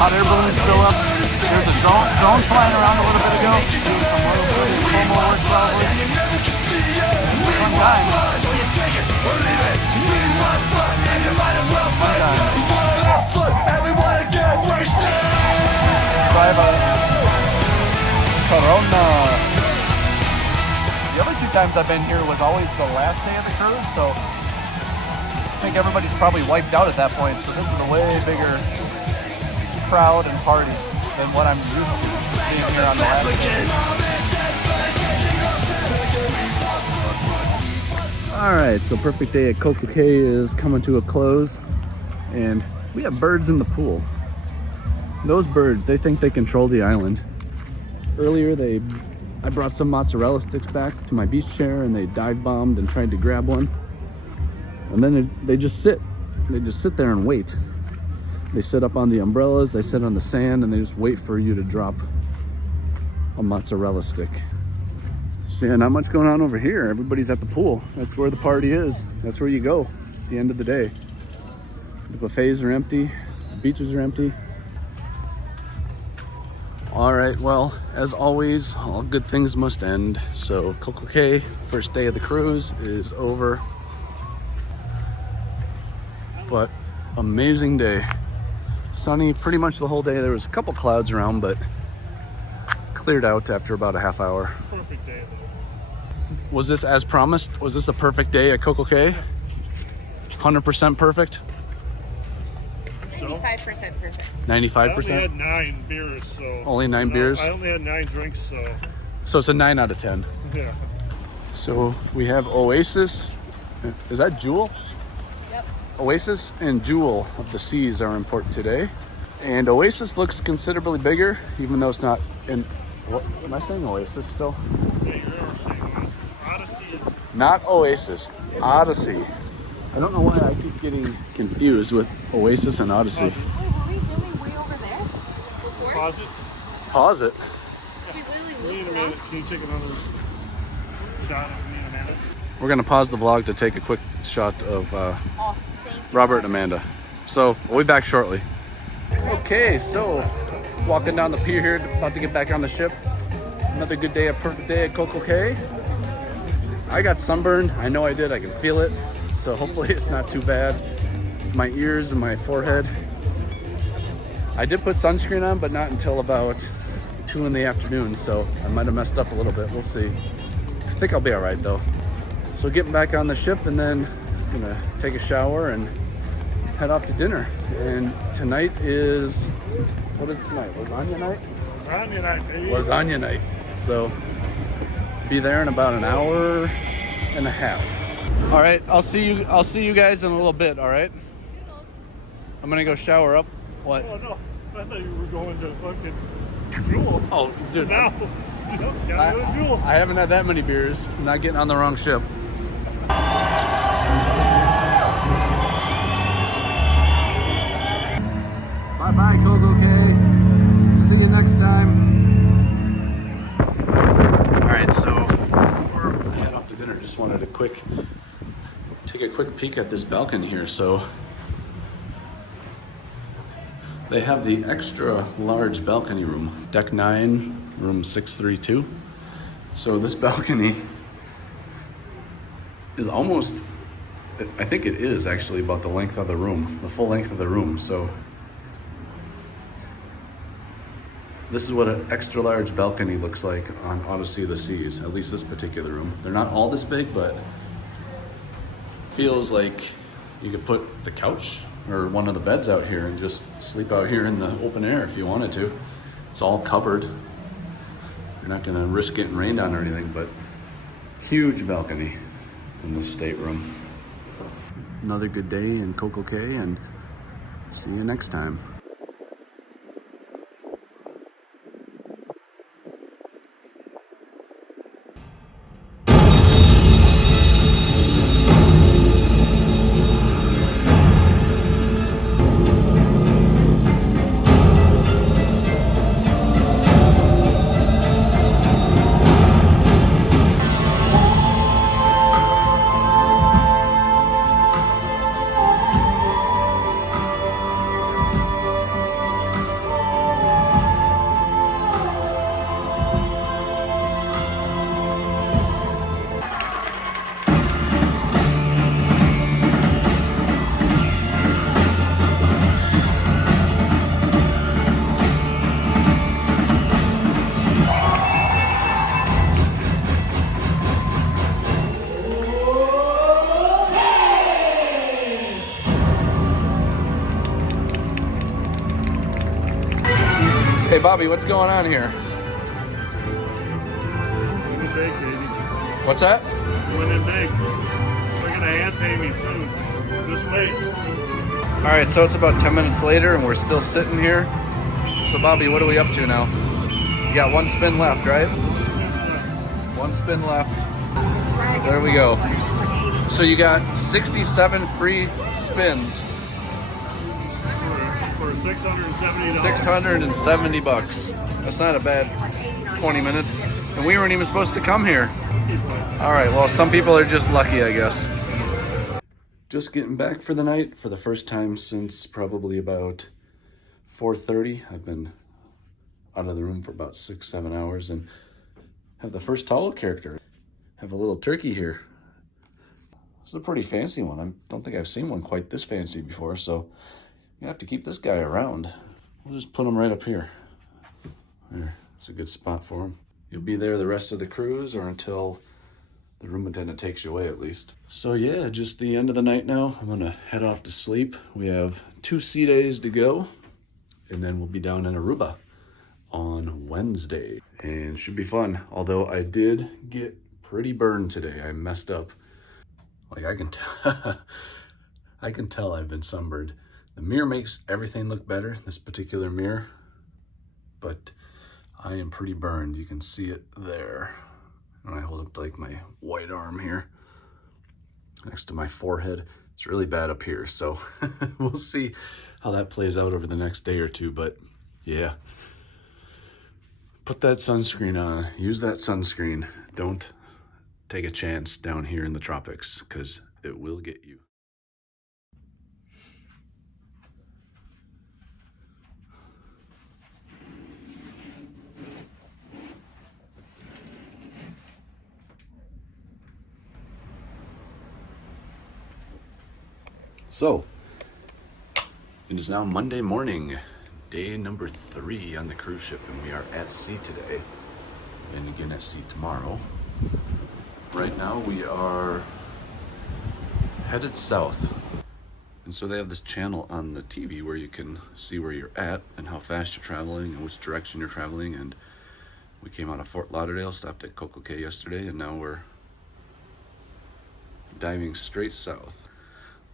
Hot air balloon still up. There's a drone flying around a little bit ago, doing some promo work probably. Fun time. Corona. The other 2 times I've been here was always the last day of the cruise, so I think everybody's probably wiped out at that point. So this is a way bigger crowd and party than what I'm used to being here on the last day. All right, so perfect day at Coco Cay is coming to a close, and we have birds in the pool. Those birds, they think they control the island. Earlier, I brought some mozzarella sticks back to my beach chair, and they dive bombed and tried to grab one. And then they just sit. They just sit there and wait. They sit up on the umbrellas, they sit on the sand, and they just wait for you to drop a mozzarella stick. So yeah, not much going on over here. Everybody's at the pool. That's where the party is. That's where you go at the end of the day. The buffets are empty, the beaches are empty. All right, well, as always, all good things must end. So Coco Cay, first day of the cruise is over. But amazing day. Sunny pretty much the whole day. There was a couple clouds around, but cleared out after about a half hour. Perfect day though. Was this as promised? Was this a perfect day at Coco Cay? 100% perfect? 95% perfect. 95%? I only had 9 beers, so. Only 9 beers? I only had 9 drinks, so. So it's a 9 out of 10. Yeah. So we have Oasis. Is that Jewel? Yep. Oasis and Jewel of the Seas are in port today. And Oasis looks considerably bigger, even though it's not in. What am I saying? Oasis still? Yeah, you're ever saying Oasis. Odyssey is. Not Oasis, Odyssey. I don't know why I keep getting confused with Oasis and Odyssey. Wait, were we really way over there before? Pause it. Pause it. We literally We need looked a around. minute. Can you take another shot of me and Amanda? We're gonna pause the vlog to take a quick shot of Oh, thank you. Robert and Amanda. So we'll be back shortly. Okay, so walking down the pier here, about to get back on the ship. Another good day, a perfect day at Coco Cay. I got sunburned. I know I did. I can feel it. So hopefully it's not too bad. My ears and my forehead. I did put sunscreen on, but not until about 2 in the afternoon. So I might have messed up a little bit. We'll see. I think I'll be all right though. So getting back on the ship, and then I'm gonna take a shower and head off to dinner. And tonight is, what is tonight? Lasagna night? Lasagna night, baby. Lasagna night. So be there in about an hour and a half. All right, I'll see you guys in a little bit, all right? I'm gonna go shower up. What? Oh no, I thought you were going to fucking Jewel. Oh, dude. Now, gotta go to Jewel. I haven't had that many beers. I'm not getting on the wrong ship. Bye-bye, Coco Cay. See you next time. All right, so before I head off to dinner, just wanted to take a quick peek at this balcony here. So they have the extra large balcony room, deck 9, room 632. So this balcony is almost, I think it is actually about the length of the room, the full length of the room. So this is what an extra large balcony looks like on Odyssey of the Seas, at least this particular room. They're not all this big, but feels like you could put the couch or one of the beds out here and just sleep out here in the open air if you wanted to. It's all covered. You're not gonna risk getting rained on or anything, but huge balcony in this stateroom. Another good day in Coco Cay, and see you next time. Hey Bobby, what's going on here? Win and big, baby. What's that? Win and big. gonna hand pay me soon. Just wait. All right, so it's about 10 minutes later and we're still sitting here. So Bobby, what are we up to now? You got one spin left, right? One spin left. There we go. So you got 67 free spins. For $670. 670 bucks. That's not a bad 20 minutes. And we weren't even supposed to come here. All right, well, some people are just lucky, I guess. Just getting back for the night for the first time since probably about 4:30. I've been out of the room for about 6-7 hours and have the first towel character. Have a little turkey here. This is a pretty fancy one. I don't think I've seen one quite this fancy before, so you have to keep this guy around. We'll just put him right up here. There, it's a good spot for him. You'll be there the rest of the cruise or until the room attendant takes you away at least. So yeah, just the end of the night now. I'm gonna head off to sleep. We have 2 sea days to go and then we'll be down in Aruba on Wednesday and should be fun. Although I did get pretty burned today. I messed up. Like I can tell I've been sunburned. The mirror makes everything look better, this particular mirror, but I am pretty burned. You can see it there. And I hold up like my white arm here next to my forehead. It's really bad up here, so we'll see how that plays out over the next day or two, but yeah. Put that sunscreen on, use that sunscreen. Don't take a chance down here in the tropics because it will get you. So, it is now Monday morning, day number 3 on the cruise ship, and we are at sea today, and again at sea tomorrow. Right now we are headed south, and so they have this channel on the TV where you can see where you're at and how fast you're traveling and which direction you're traveling, and we came out of Fort Lauderdale, stopped at Coco Cay yesterday, and now we're diving straight south.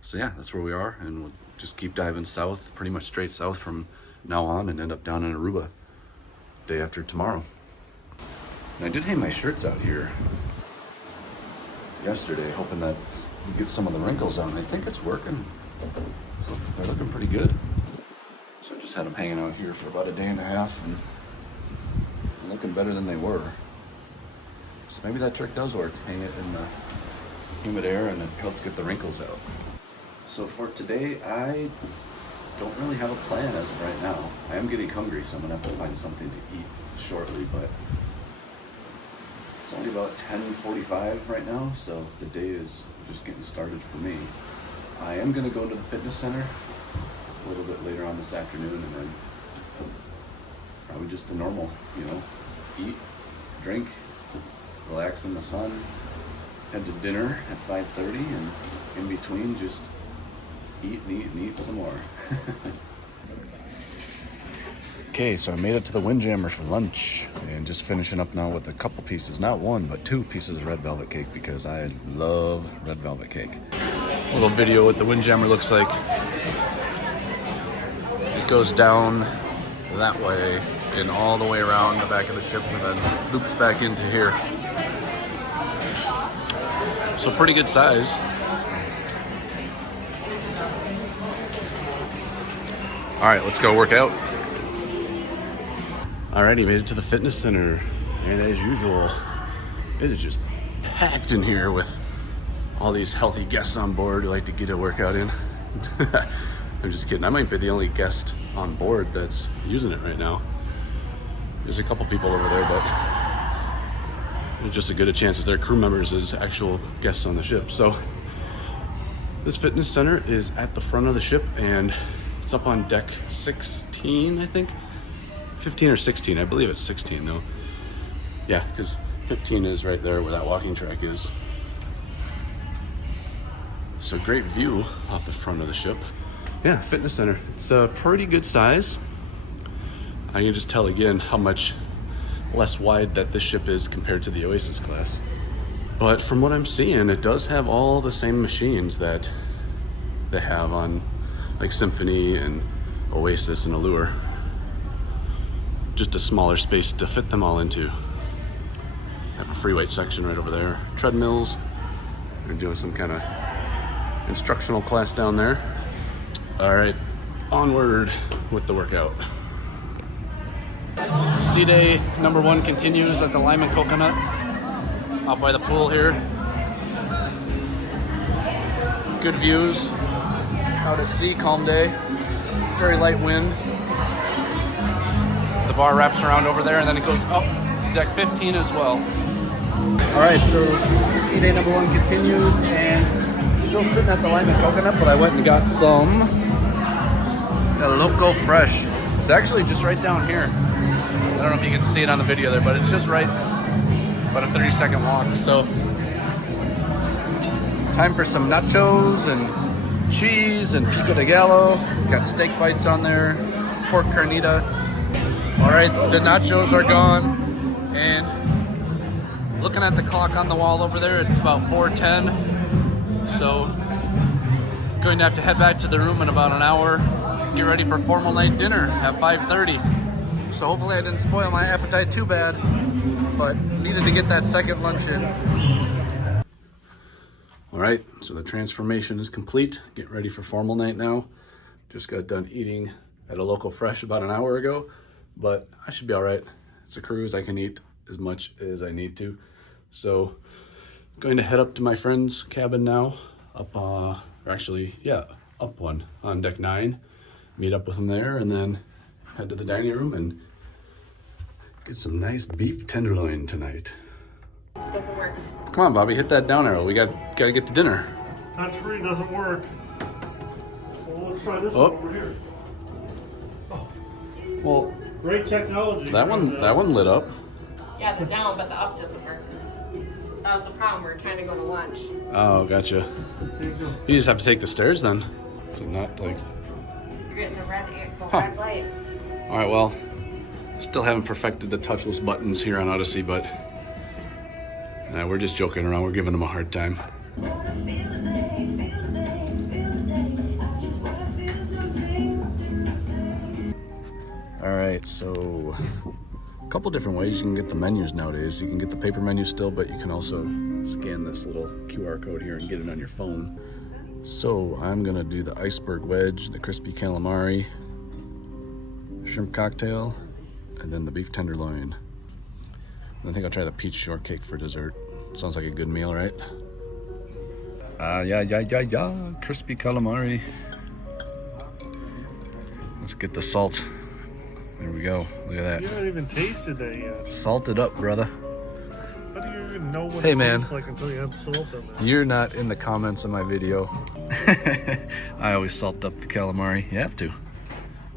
So yeah, that's where we are, and we'll just keep diving south, pretty much straight south from now on, and end up down in Aruba day after tomorrow. And I did hang my shirts out here yesterday, hoping that we get some of the wrinkles out, and I think it's working. So they're looking pretty good. So I just had them hanging out here for about a day and a half, and looking better than they were. So maybe that trick does work. Hang it in the humid air, and it helps get the wrinkles out. So for today, I don't really have a plan as of right now. I am getting hungry, so I'm gonna have to find something to eat shortly, but it's only about 10:45 right now, so the day is just getting started for me. I am gonna go to the fitness center a little bit later on this afternoon, and then probably just the normal, you know, eat, drink, relax in the sun, head to dinner at 5:30, and in between just eat and eat and eat some more. Okay, so I made it to the Windjammer for lunch and just finishing up now with a couple pieces, not one, but 2 pieces of red velvet cake because I love red velvet cake. A little video what the Windjammer looks like. It goes down that way and all the way around the back of the ship and then loops back into here. So pretty good size. All right, let's go work out. Alrighty, made it to the fitness center, and as usual, it is just packed in here with all these healthy guests on board who like to get a workout in. I'm just kidding. I might be the only guest on board that's using it right now. There's a couple people over there, but there's just as good a chance as they're crew members as actual guests on the ship. So this fitness center is at the front of the ship, and it's up on deck 16, I think. 15 or 16, I believe it's 16 though. Yeah, because 15 is right there where that walking track is. So great view off the front of the ship. Yeah, fitness center. It's a pretty good size. I can just tell again how much less wide that this ship is compared to the Oasis class. But from what I'm seeing, it does have all the same machines that they have on like Symphony and Oasis and Allure. Just a smaller space to fit them all into. Have a free weight section right over there. Treadmills. They're doing some kind of instructional class down there. All right, onward with the workout. Sea day number 1 continues at the Lime and Coconut out by the pool here. Good views out at sea, calm day, very light wind. The bar wraps around over there and then it goes up to deck 15 as well. All right, so sea day number 1 continues and still sitting at the Lime and Coconut, but I went and got some Loco Fresh. It's actually just right down here. I don't know if you can see it on the video there, but it's just right, about a 30-second walk. So time for some nachos and cheese and pico de gallo. Got steak bites on there, pork carnita. All right, the nachos are gone. And looking at the clock on the wall over there, it's about 4:10. So going to have to head back to the room in about an hour. Get ready for formal night dinner at 5:30. So hopefully I didn't spoil my appetite too bad, but needed to get that second lunch in. All right, so the transformation is complete. Get ready for formal night now. Just got done eating at a Loco Fresh about an hour ago, but I should be all right. It's a cruise, I can eat as much as I need to. So going to head up to my friend's cabin now, up one on deck 9. Meet up with him there and then head to the dining room and get some nice beef tenderloin tonight. Doesn't work. Come on, Bobby, hit that down arrow. We gotta get to dinner. Touch-free doesn't work. Well, let's try this Oh. one over here. Well, Great technology. that one lit up. Yeah, the down, but the up doesn't work. That was the problem. We were trying to go to lunch. Oh, gotcha. There you go. You just have to take the stairs then. So not like. You're getting the red light. All right, well, still haven't perfected the touchless buttons here on Odyssey, but we're just joking around. We're giving them a hard time. All right, so a couple different ways you can get the menus nowadays. You can get the paper menu still, but you can also scan this little QR code here and get it on your phone. So I'm gonna do the iceberg wedge, the crispy calamari, shrimp cocktail, and then the beef tenderloin. I think I'll try the peach shortcake for dessert. Sounds like a good meal, right? Yeah, crispy calamari. Let's get the salt. There we go, look at that. You haven't even tasted that yet. Salt it up, brother. How do you even know what Hey, it man. tastes like until you have salt on it? You're not in the comments of my video. I always salt up the calamari. You have to.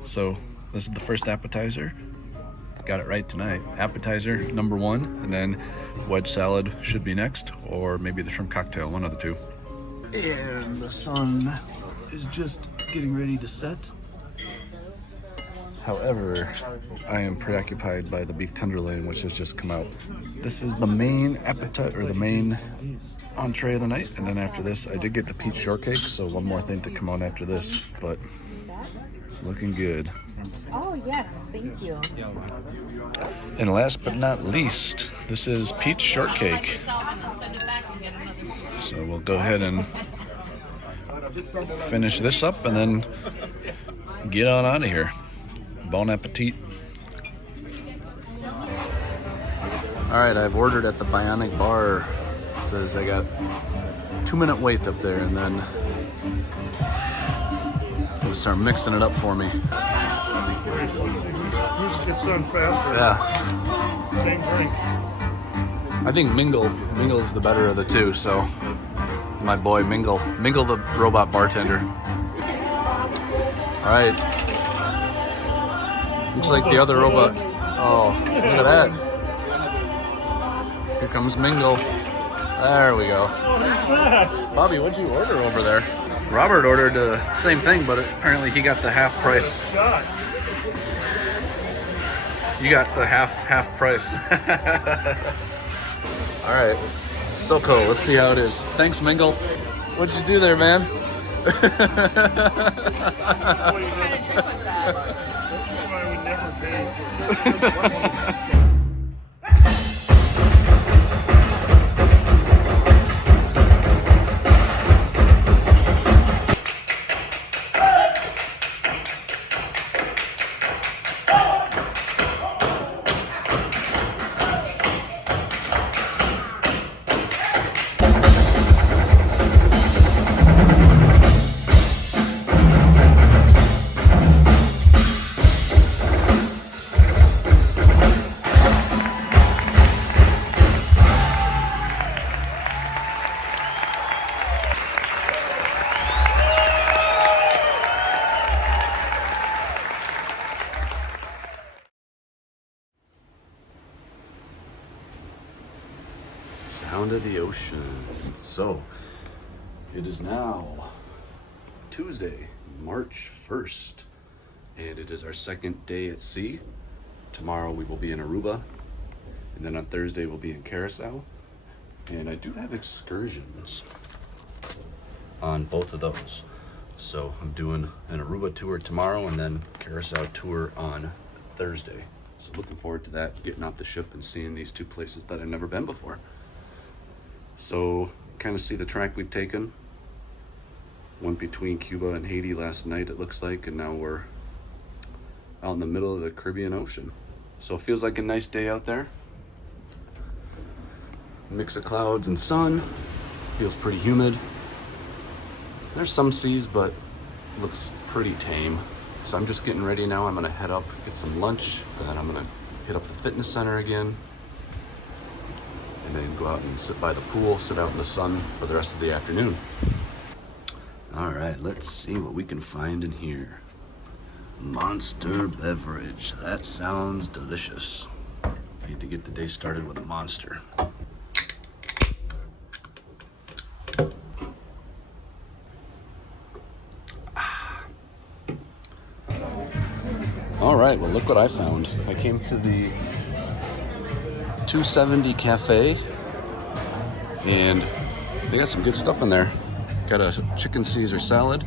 So this is the first appetizer. Got it right tonight. Appetizer number 1, and then wedge salad should be next, or maybe the shrimp cocktail, one of the two. And the sun is just getting ready to set. However, I am preoccupied by the beef tenderloin, which has just come out. This is the main appetite, or the main entree of the night, and then after this, I did get the peach shortcake, so one more thing to come out after this, but it's looking good. Oh, yes. Thank you. And last but not least, this is peach shortcake. So we'll go ahead and finish this up and then get on out of here. Bon appetit. All right, I've ordered at the Bionic bar. It says I got 2-minute wait up there, and then they'll start mixing it up for me. Alright, so let's see who's gets done faster. Yeah, Same drink. I think Mingle is the better of the two. So my boy Mingle the robot bartender. All right. Looks like the other robot. Oh, look at that. Here comes Mingle. There we go. What is that? Bobby, what'd you order over there? Robert ordered the same thing, but apparently he got the half price. God. You got the half price. All right. So cool. Let's see how it is. Thanks, Mingle. What'd you do there, man? Sound of the ocean. So, it is now Tuesday, March 1st, and it is our second day at sea. Tomorrow we will be in Aruba, and then on Thursday we'll be in Curacao. And I do have excursions on both of those. So I'm doing an Aruba tour tomorrow and then Curacao tour on Thursday. So looking forward to that, getting off the ship and seeing these two places that I've never been before. So kind of see the track we've taken. Went between Cuba and Haiti last night, it looks like, and now we're out in the middle of the Caribbean Ocean. So it feels like a nice day out there. Mix of clouds and sun. Feels pretty humid. There's some seas, but looks pretty tame. So I'm just getting ready now. I'm gonna head up, get some lunch, then I'm gonna hit up the fitness center again, and then go out and sit by the pool, sit out in the sun for the rest of the afternoon. All right, let's see what we can find in here. Monster beverage. That sounds delicious. Need to get the day started with a monster. All right, well, look what I found. I came to the 270 Cafe, and they got some good stuff in there. Got a chicken Caesar salad,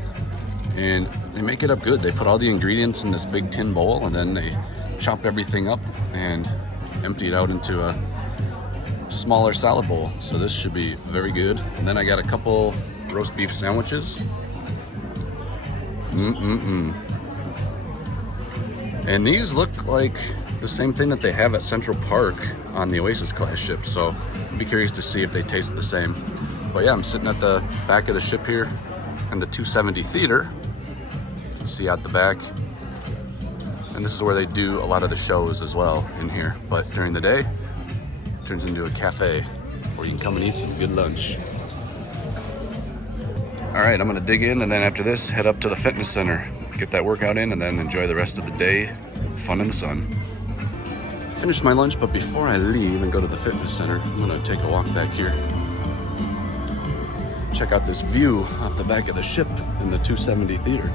and they make it up good. They put all the ingredients in this big tin bowl, and then they chop everything up and empty it out into a smaller salad bowl. So this should be very good. And then I got a couple roast beef sandwiches. And these look like the same thing that they have at Central Park on the Oasis class ship, so I'd be curious to see if they taste the same. But yeah, I'm sitting at the back of the ship here in the 270 theater. You can see out the back. And this is where they do a lot of the shows as well in here. But during the day, it turns into a cafe where you can come and eat some good lunch. All right, I'm gonna dig in, and then after this, head up to the fitness center, get that workout in, and then enjoy the rest of the day, fun in the sun. Finished my lunch, but before I leave and go to the fitness center, I'm gonna take a walk back here. Check out this view off the back of the ship in the 270 theater.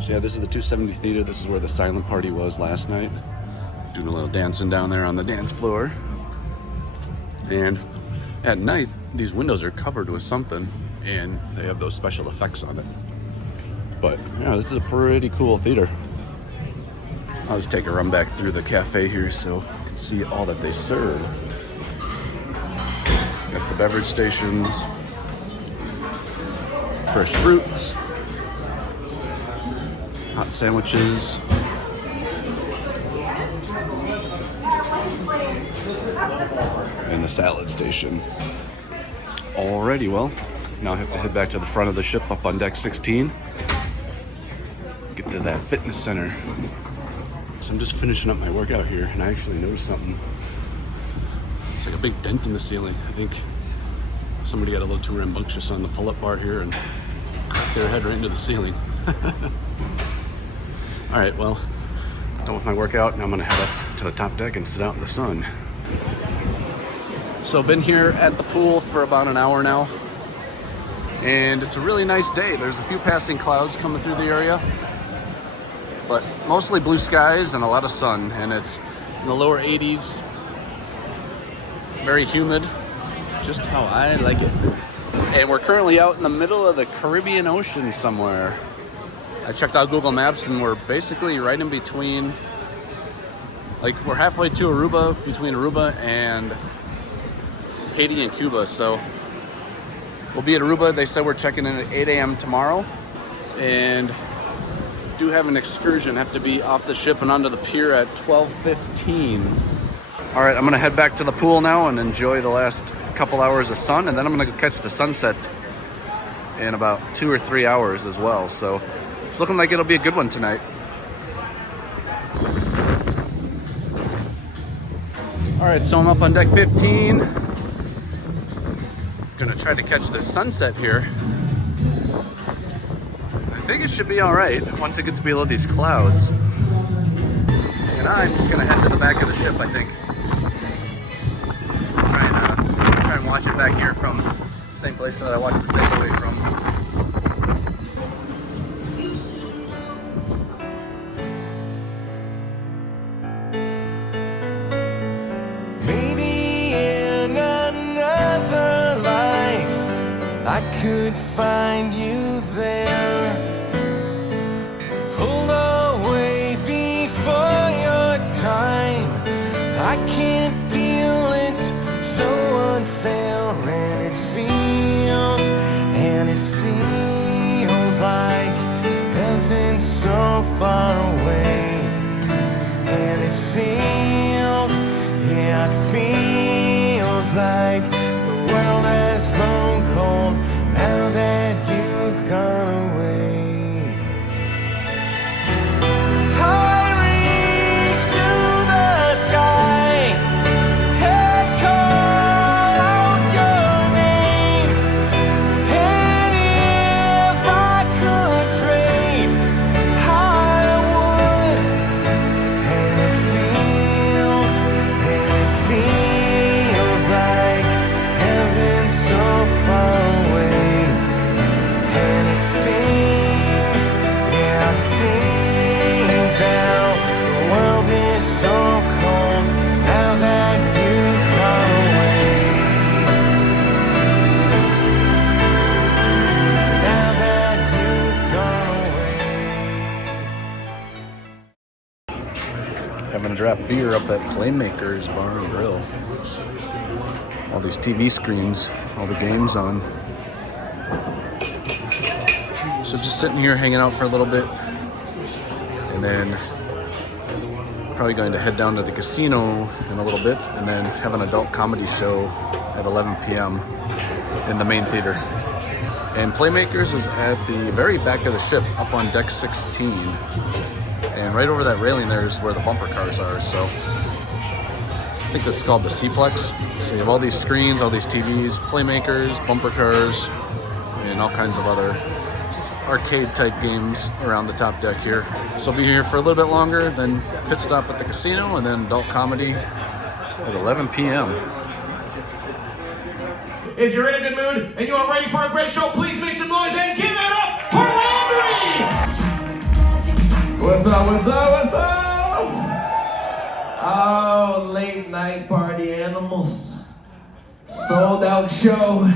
So yeah, this is the 270 theater. This is where the silent party was last night. Doing a little dancing down there on the dance floor. And at night, these windows are covered with something, and they have those special effects on it. But yeah, this is a pretty cool theater. I'll just take a run back through the cafe here so you can see all that they serve. Got the beverage stations, fresh fruits, hot sandwiches, and the salad station. Alrighty, well, now I have to head back to the front of the ship up on deck 16. Get to that fitness center. So I'm just finishing up my workout here, and I actually noticed something. It's like a big dent in the ceiling. I think somebody got a little too rambunctious on the pull-up bar here and cracked their head right into the ceiling. All right, well, done with my workout, and I'm gonna head up to the top deck and sit out in the sun. So been here at the pool for about an hour now. And it's a really nice day. There's a few passing clouds coming through the area, but mostly blue skies and a lot of sun, and it's in the lower 80s. Very humid, just how I like it. And we're currently out in the middle of the Caribbean Ocean somewhere. I checked out Google Maps and we're basically right in between, like we're halfway to Aruba, between Aruba and Haiti and Cuba. So we'll be at Aruba. They said we're checking in at 8 a.m. tomorrow, and do have an excursion. Have to be off the ship and onto the pier at 12:15. All right, I'm gonna head back to the pool now and enjoy the last couple hours of sun, and then I'm gonna go catch the sunset in about 2 or 3 hours as well. So it's looking like it'll be a good one tonight. All right, so I'm up on deck 15. Gonna try to catch the sunset here. I think it should be all right once it gets below these clouds. And I'm just gonna head to the back of the ship, I think. Try and watch it back here from the same place that I watched the sail away from. Maybe in another life I could find you there, pulled away before your time. I can't deal, it's so unfair, and it feels like heaven so far away, and it feels like the world has grown cold now that you've gone away. I reach to the sky and call out your name, and if I could trade, I would. And it feels like heaven so far away, and it stings, yeah, it stings now. The world is so cold now that you've gone away, now that you've gone away. Having a draft beer up at Playmakers Bar and Grill. All these TV screens, all the games on. So just sitting here hanging out for a little bit, and then probably going to head down to the casino in a little bit, and then have an adult comedy show at 11 p.m. in the main theater. And Playmakers is at the very back of the ship, up on deck 16. And right over that railing there is where the bumper cars are. So I think this is called the C-Plex. So you have all these screens, all these TVs, Playmakers, bumper cars, and all kinds of other arcade type games around the top deck here. So I'll be here for a little bit longer, then pit stop at the casino, and then adult comedy at 11 p.m. If you're in a good mood and you are ready for a great show, please make some noise and give it up for Landry! What's up, what's up, what's up? Oh, late night party animals. Sold out show.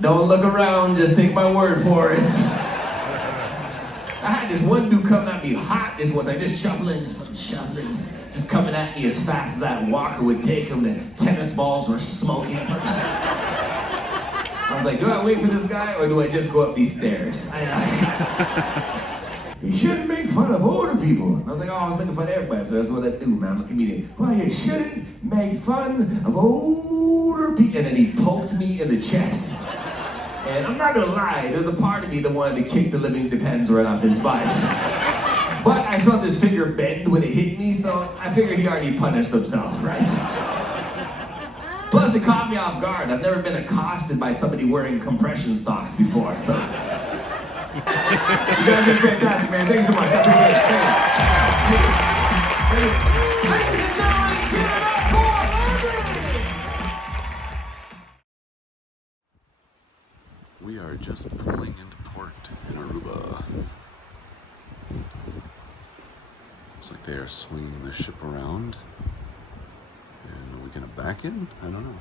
Don't look around, just take my word for it. I had this one dude coming at me hot this one day, just shuffling, just coming at me as fast as that walker would take him. The tennis balls were smoking. I was like, do I wait for this guy or do I just go up these stairs? You shouldn't make fun of older people. I was like, oh, I was making fun of everybody, so that's what I do, man. I'm a comedian. Well, you shouldn't make fun of older people. And then he poked me in the chest. And I'm not gonna lie, there's a part of me that wanted to kick the living depends right off his body. But I felt his finger bend when it hit me, so I figured he already punished himself, right? Plus, it caught me off guard. I've never been accosted by somebody wearing compression socks before, so. You guys did fantastic, man. Thanks so much. I appreciate it. Thank you. Ladies and gentlemen, give it up for Landry! We are just pulling into port in Aruba. Looks like they are swinging the ship around. And are we gonna back in? I don't know.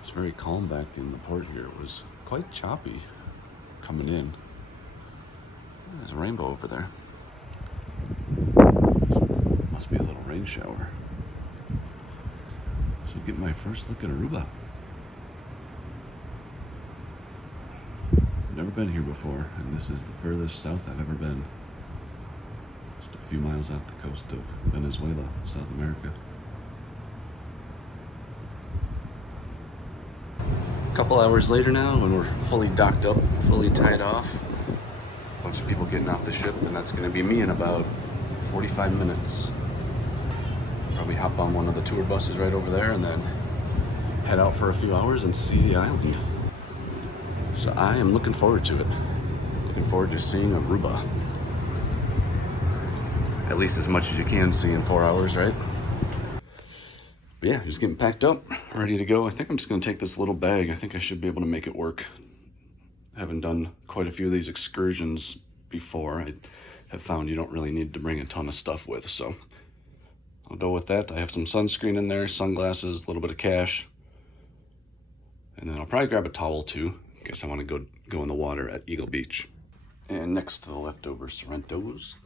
It's very calm back in the port here. It was quite choppy coming in. There's a rainbow over there. Must be a little rain shower. So get my first look at Aruba. Never been here before, and this is the furthest south I've ever been. Just a few miles out the coast of Venezuela, South America. A couple hours later now, when we're fully docked up, fully tied off, a bunch of people getting off the ship, and that's going to be me in about 45 minutes. Probably hop on one of the tour buses right over there and then head out for a few hours and see the island. So I am looking forward to it. Looking forward to seeing Aruba. At least as much as you can see in 4 hours, right? But yeah, just getting packed up, ready to go. I think I'm just gonna take this little bag. I think I should be able to make it work. I haven't done quite a few of these excursions before. I have found you don't really need to bring a ton of stuff with, so I'll go with that. I have some sunscreen in there, sunglasses, a little bit of cash. And then I'll probably grab a towel too, in case I want to go in the water at Eagle Beach. And next to the leftover Sorrento's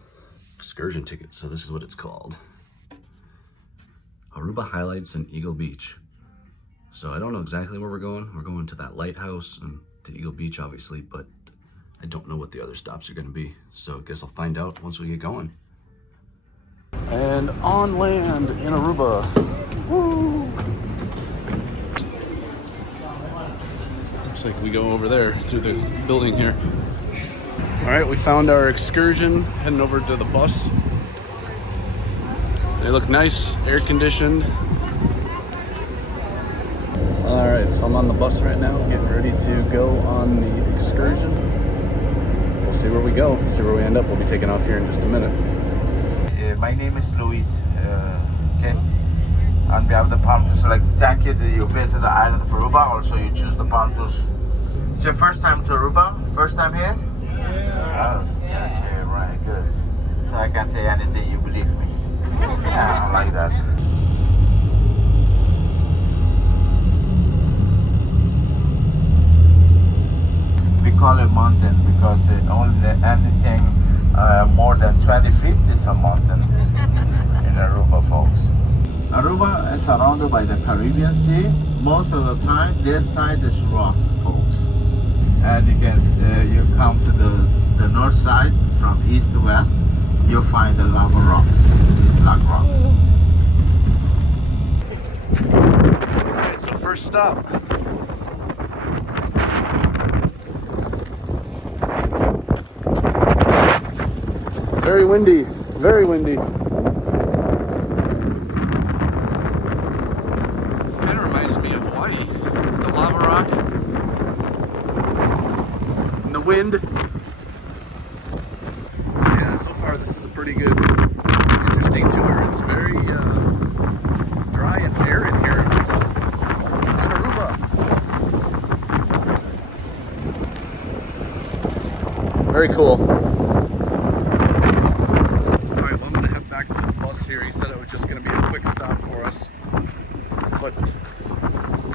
excursion ticket. So this is what it's called. Aruba Highlights in Eagle Beach. So I don't know exactly where we're going. We're going to that lighthouse and to Eagle Beach, obviously, but I don't know what the other stops are going to be. So I guess I'll find out once we get going. And on land in Aruba. Woo! Looks like we go over there through the building here. All right, we found our excursion, heading over to the bus. They look nice, air conditioned. All right, so I'm on the bus right now, getting ready to go on the excursion. We'll see where we go, see where we end up. We'll be taking off here in just a minute. My name is Luis, okay? On behalf of the Pontoons, I'd like to thank you that you visit the island of Aruba. Also, you choose the Pontoons. It's your first time to Aruba? First time here? Yeah. Oh, okay, right, good. So I can say anything, you believe me. Yeah, I like that. We call it mountain because only anything more than 20 feet is a mountain in Aruba, folks. Aruba is surrounded by the Caribbean Sea. Most of the time, this side is rock, folks. And you can you come to the north side from east to west, you'll find the lava rocks, these black rocks. All right, so first stop. Very windy, very windy. This kind of reminds me of Hawaii. The lava rock and the wind. Yeah, so far this is a pretty good, interesting tour. It's very dry and arid here in Aruba. Very cool. He said it was just going to be a quick stop for us, but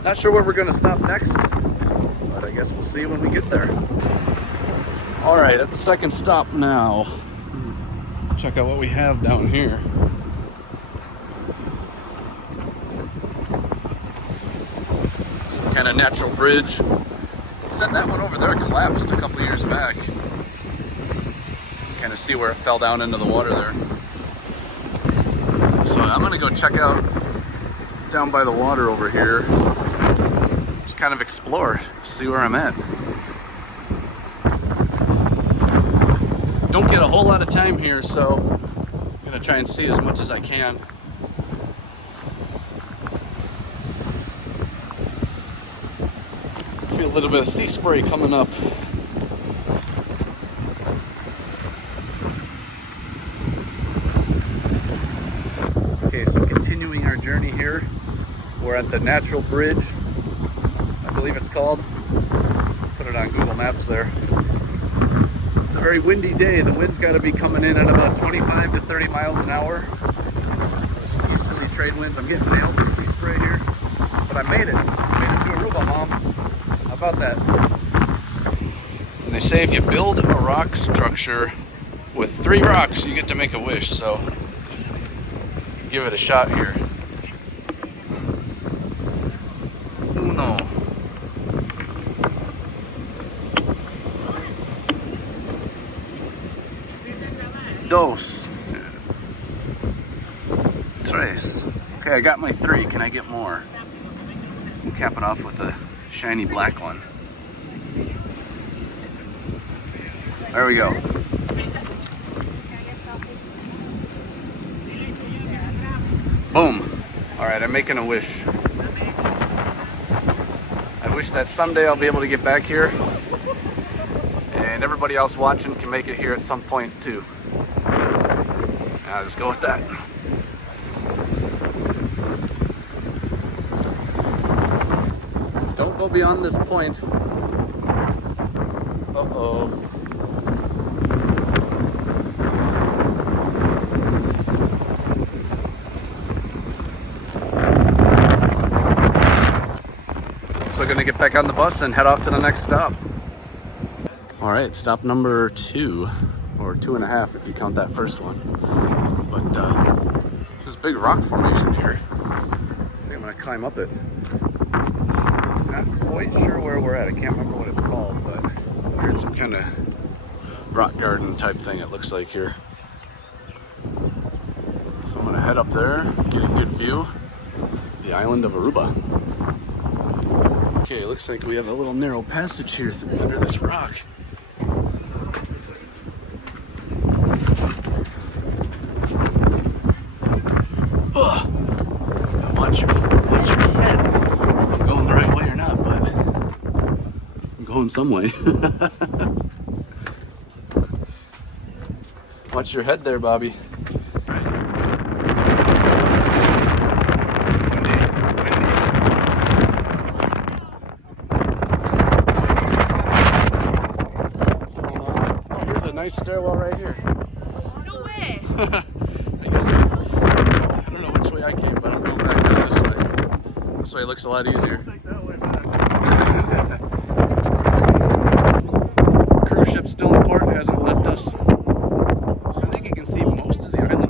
not sure where we're going to stop next, but I guess we'll see when we get there. All right, at the second stop now. Check out what we have down here. Some kind of natural bridge. Said that one over there collapsed a couple years back. Kind of see where it fell down into the water there. So I'm gonna go check out down by the water over here. Just kind of explore, see where I'm at. Don't get a whole lot of time here, so I'm gonna try and see as much as I can. Feel a little bit of sea spray coming up. Okay, so continuing our journey here, we're at the natural bridge, I believe it's called. Put it on Google Maps there. It's a very windy day. The wind's got to be coming in at about 25 to 30 miles an hour. Easterly trade winds. I'm getting nailed with sea spray here. But I made it. I made it to Aruba, Mom. How about that? And they say if you build a rock structure with 3 rocks, you get to make a wish. So give it a shot here. Uno. Dos. Tres. Okay, I got my 3. Can I get more? We'll cap it off with a shiny black one. There we go. Boom. All right, I'm making a wish. I wish that someday I'll be able to get back here and everybody else watching can make it here at some point too. I'll just go with that. Don't go beyond this point. Uh-oh. So gonna get back on the bus and head off to the next stop. All right, stop number 2, or 2.5 if you count that first one. But there's a big rock formation here. I think I'm gonna climb up it. Not quite sure where we're at. I can't remember what it's called, but we're in some kind of rock garden type thing it looks like here. So I'm gonna head up there, get a good view of the island of Aruba. Okay, it looks like we have a little narrow passage here under this rock. Ugh. Watch your head. I'm going the right way or not, but I'm going some way. Watch your head there, Bobby. Nice stairwell right here. No way. I guess I don't know which way I came, but I'm going back down this way. This way looks a lot easier. Cruise ship still in port, hasn't left us. So I think you can see most of the island.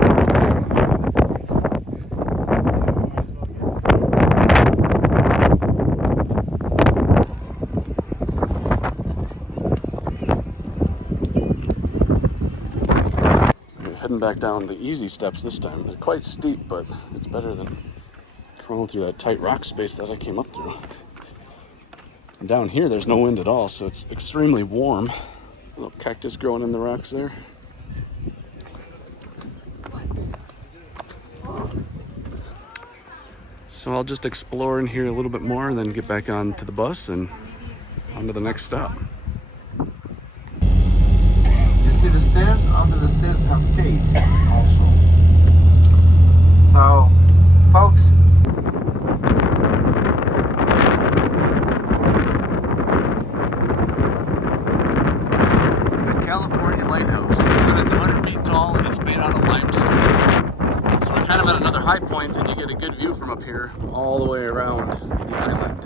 Heading back down the easy steps this time. They're quite steep, but it's better than crawling through that tight rock space that I came up through. And down here, there's no wind at all, so it's extremely warm. A little cactus growing in the rocks there. So I'll just explore in here a little bit more and then get back on to the bus and on to the next stop. See the stairs? Under the stairs have caves also. So, folks, the California Lighthouse. So it's 100 feet tall and it's made out of limestone. So we're kind of at another high point and you get a good view from up here all the way around the island.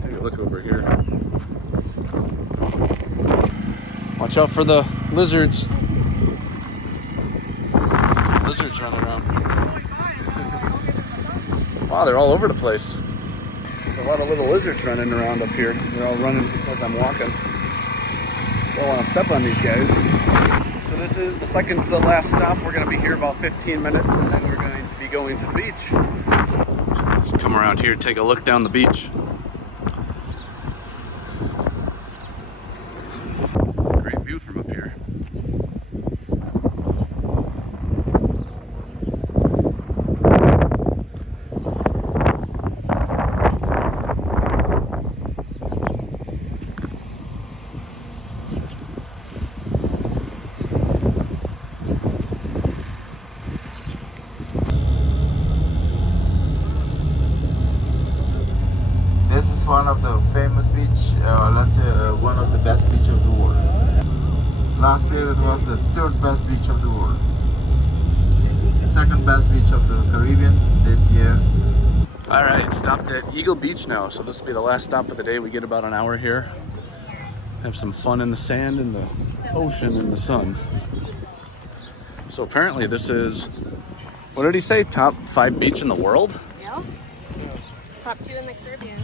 Take a look over here. Watch out for the lizards. Lizards running around. Wow, they're all over the place. There's a lot of little lizards running around up here. They're all running as I'm walking. Don't want to step on these guys. So this is the second to the last stop. We're going to be here about 15 minutes and then we're going to be going to the beach. Let's come around here and take a look down the beach. View from up here. one of the famous beach, let's say one of the best beach of the world. Last year it was the 3rd best beach of the world. 2nd best beach of the Caribbean this year. All right, stopped at Eagle Beach now. So this will be the last stop of the day. We get about an hour here. Have some fun in the sand, in the ocean, in the sun. So apparently this is, what did he say? Top 5 beach in the world? Yeah. Top 2 in the Caribbean.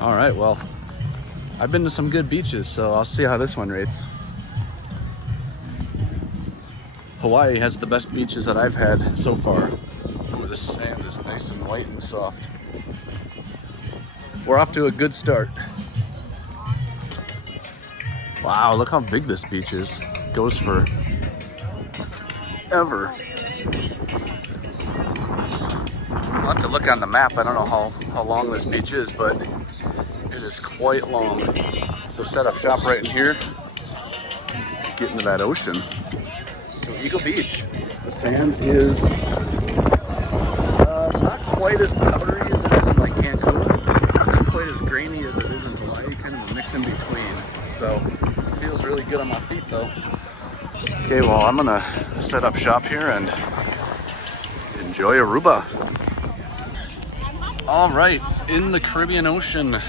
All right, well, I've been to some good beaches, so I'll see how this one rates. Hawaii has the best beaches that I've had so far. Where the sand is nice and white and soft. We're off to a good start. Wow, look how big this beach is. Goes for ever. I'll have to look on the map. I don't know how long this beach is, but it is quite long. So set up shop right in here. Get into that ocean. So Eagle Beach. The sand is, it's not quite as powdery as it is in like Cancun. Not quite as grainy as it is in Hawaii. Kind of a mix in between. So it feels really good on my feet though. Okay, well I'm gonna set up shop here and enjoy Aruba. All right, in the Caribbean Ocean,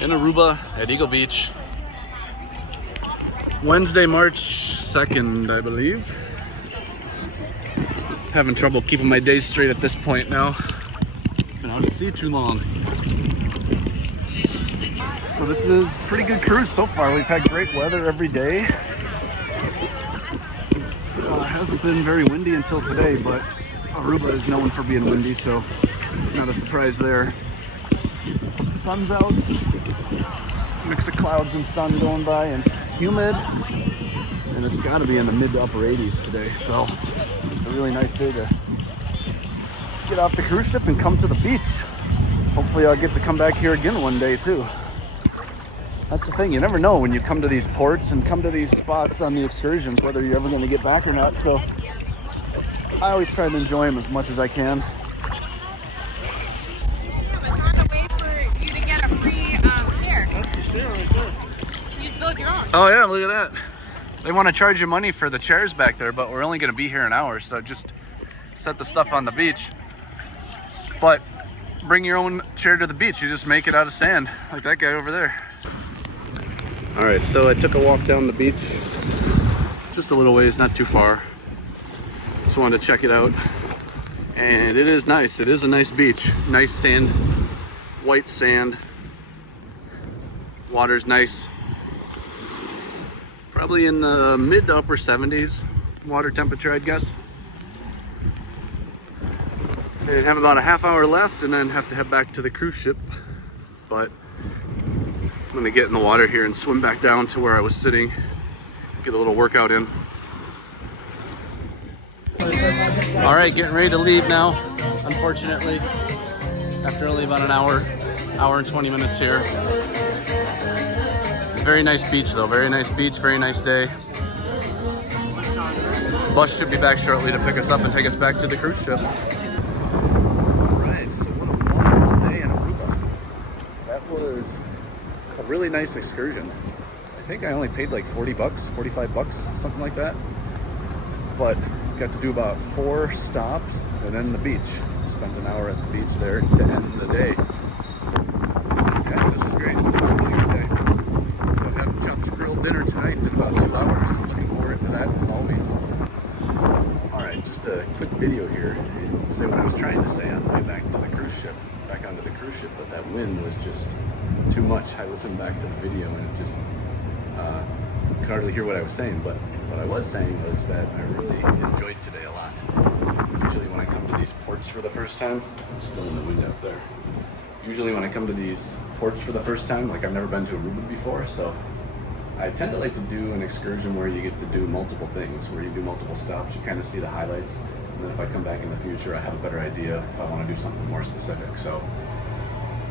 in Aruba at Eagle Beach. Wednesday, March 2nd, I believe. Having trouble keeping my days straight at this point now. Been out at sea too long. So this is pretty good cruise so far. We've had great weather every day. It hasn't been very windy until today, but Aruba is known for being windy, so not a surprise there. Sun's out. Mix of clouds and sun going by, and it's humid, and it's got to be in the mid to upper 80s today, so it's a really nice day to get off the cruise ship and come to the beach. Hopefully I'll get to come back here again one day too. That's the thing, you never know when you come to these ports and come to these spots on the excursions whether you're ever going to get back or not, so I always try to enjoy them as much as I can. Oh yeah, look at that. They want to charge you money for the chairs back there, but we're only going to be here an hour, so just set the stuff on the beach. But bring your own chair to the beach. You just make it out of sand, like that guy over there. All right, so I took a walk down the beach. Just a little ways, not too far. Just wanted to check it out. And it is nice. It is a nice beach. Nice sand, white sand. Water's nice. Probably in the mid to upper 70s water temperature, I'd guess. And have about a half hour left and then have to head back to the cruise ship. But I'm gonna get in the water here and swim back down to where I was sitting. Get a little workout in. All right, getting ready to leave now, unfortunately. After only about an hour and 20 minutes here. Very nice beach though, very nice beach, very nice day. Bus should be back shortly to pick us up and take us back to the cruise ship. Alright, so what a wonderful day in Aruba. That was a really nice excursion. I think I only paid like 40 bucks, 45 bucks, something like that. But got to do about 4 stops and then the beach. Spent an hour at the beach there to end the day. Yeah, this was great. This was a really good day. So I have Chuck's Grill dinner tonight in about 2 hours. Looking forward to that as always. Alright, just a quick video here. Say what I was trying to say on the way back to the cruise ship. Back onto the cruise ship, but that wind was just too much. I listened back to the video and it just could hardly hear what I was saying, but what I was saying was that I really enjoyed today a lot. Usually when I come to these ports for the first time, I'm still in the wind out there. Usually when I come to these ports for the first time, like I've never been to Aruba before, so I tend to like to do an excursion where you get to do multiple things, where you do multiple stops, you kind of see the highlights, and then if I come back in the future, I have a better idea if I want to do something more specific. So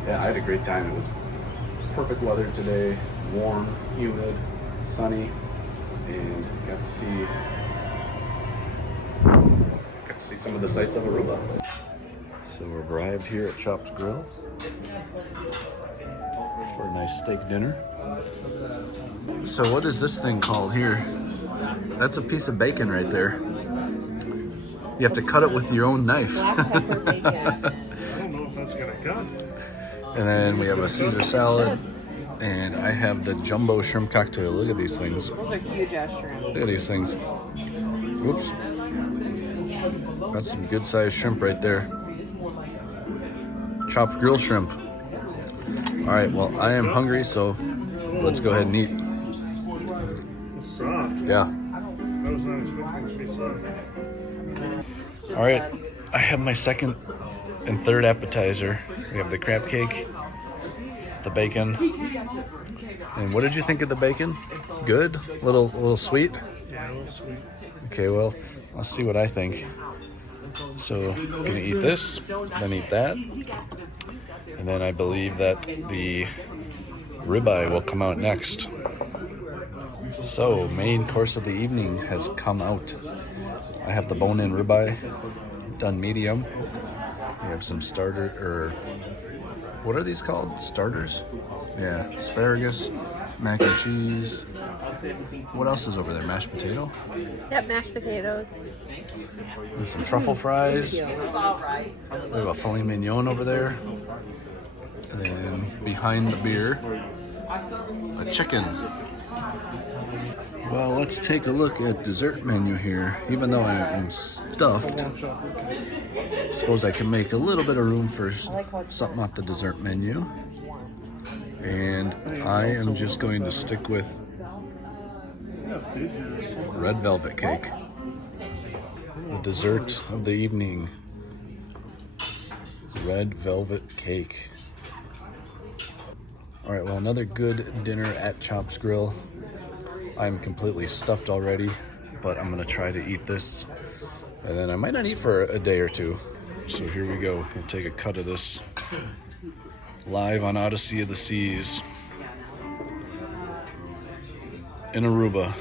yeah, I had a great time. It was perfect weather today, warm, humid, sunny, and got to see some of the sights of Aruba. So we've arrived here at Chop's Grill. for a nice steak dinner. So what is this thing called here? That's a piece of bacon right there. You have to cut it with your own knife. Black pepper bacon. I don't know if that's gonna cut. And then we have a Caesar salad. And I have the jumbo shrimp cocktail. Look at these things. Those are huge ass shrimp. Look at these things. Oops. That's some good sized shrimp right there. Chopped grilled shrimp. All right, well, I am hungry, so let's go ahead and eat. It's soft. Yeah. I was not expecting it to be soft. All right, I have my second and third appetizer. We have the crab cake, the bacon. And what did you think of the bacon? Good? A little sweet? Yeah, a little sweet. Okay, well, I'll see what I think. So, gonna eat this, then eat that. And then I believe that the ribeye will come out next. So, main course of the evening has come out. I have the bone-in ribeye, done medium. We have some what are these called? Starters? Yeah, asparagus, mac and cheese. What else is over there? Mashed potato? Yep, mashed potatoes. And some truffle fries. We have a filet mignon over there. And then behind the beer, a chicken. Well, let's take a look at dessert menu here. Even though I am stuffed, I suppose I can make a little bit of room for something off the dessert menu. And I am just going to stick with red velvet cake. The dessert of the evening. Red velvet cake. All right, well, another good dinner at Chops Grill. I'm completely stuffed already, but I'm gonna try to eat this. And then I might not eat for a day or two. So here we go. We'll take a cut of this live on Odyssey of the Seas in Aruba.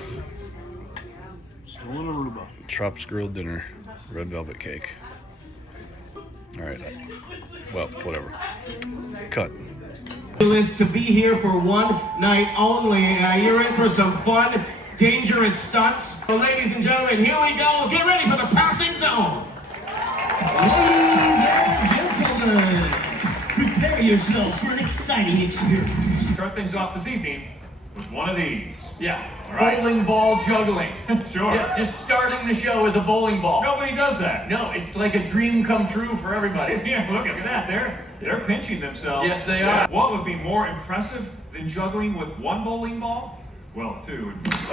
Still in Aruba. Chops Grill dinner, red velvet cake. All right, well, whatever. Cut. Is to be here for one night only. You're in for some fun, dangerous stunts. So ladies and gentlemen, here we go. Get ready for the passing zone. Ladies and gentlemen, prepare yourselves for an exciting experience. Start things off this evening with one of these. Yeah, All right. bowling ball juggling. Sure. Yeah, just starting the show with a bowling ball. Nobody does that. No, it's like a dream come true for everybody. Yeah, look at that. They're pinching themselves. Yes, they are. What would be more impressive than juggling with one bowling ball? Well, two. Behind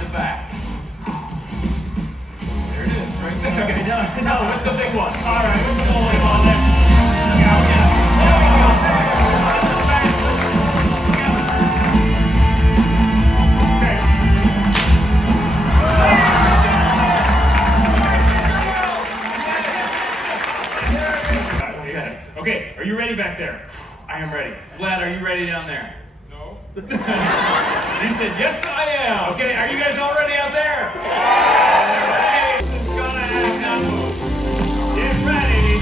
the back. There it is, right there. Okay, no, with the big one. All right, with the bowling ball there. Okay, are you ready back there? I am ready. Vlad, are you ready down there? No. He said, yes, I am. Okay, are you guys all ready out there? Hey, it's gonna have to move. Get ready.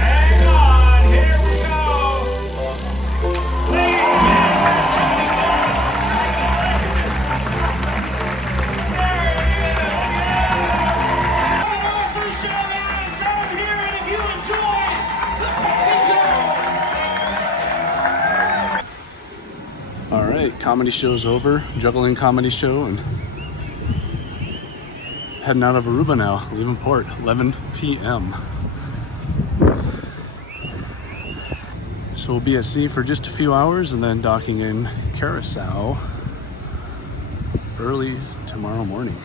Hang on, here we go. Ladies and All right, comedy show's over. Juggling comedy show, and heading out of Aruba now, leaving port, 11 p.m. So we'll be at sea for just a few hours and then docking in Curacao early tomorrow morning.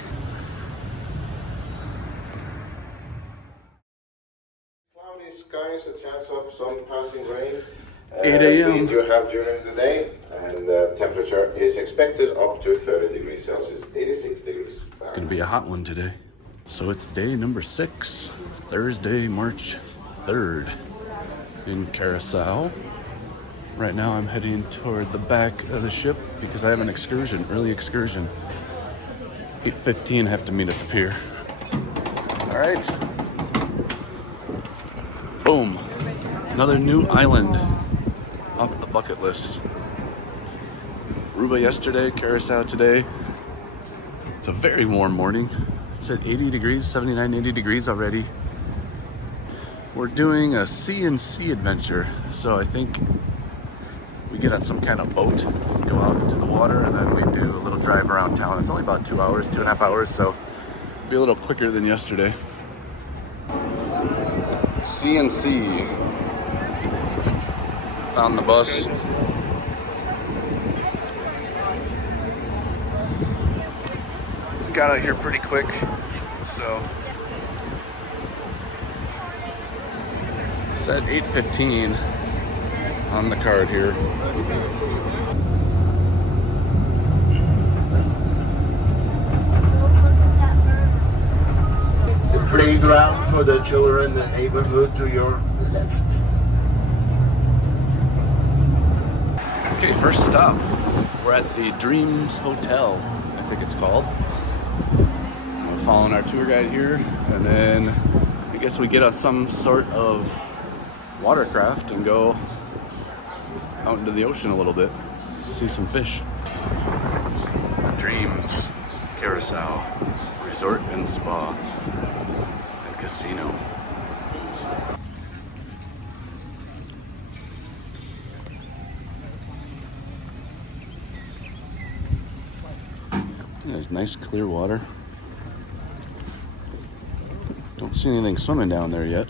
Cloudy skies, a chance of some passing rain. 8 a.m. Wind you have during the day, and temperature is expected up to 30 degrees Celsius, 86 degrees Fahrenheit. Gonna be a hot one today. So it's day number 6, Thursday, March 3rd in Curacao. Right now I'm heading toward the back of the ship because I have an excursion, early excursion. 8:15, have to meet at the pier. All right, Boom. Another new island off the bucket list. Aruba yesterday, Curacao today. It's a very warm morning. It's at 80 degrees, 79, 80 degrees already. We're doing a sea and sea adventure. So I think we get on some kind of boat, go out into the water, and then we do a little drive around town. It's only about 2 hours, 2.5 hours, so it'll be a little quicker than yesterday. Sea and sea. Found the bus. Got out here pretty quick, so it's at 8:15 on the card here. Playground for the children in the neighborhood to your left. Okay, first stop. We're at the Dreams Hotel, I think it's called. We're following our tour guide here, and then I guess we get on some sort of watercraft and go out into the ocean a little bit, see some fish. Dreams, Curacao, Resort and Spa, and Casino. There's nice clear water. Don't see anything swimming down there yet.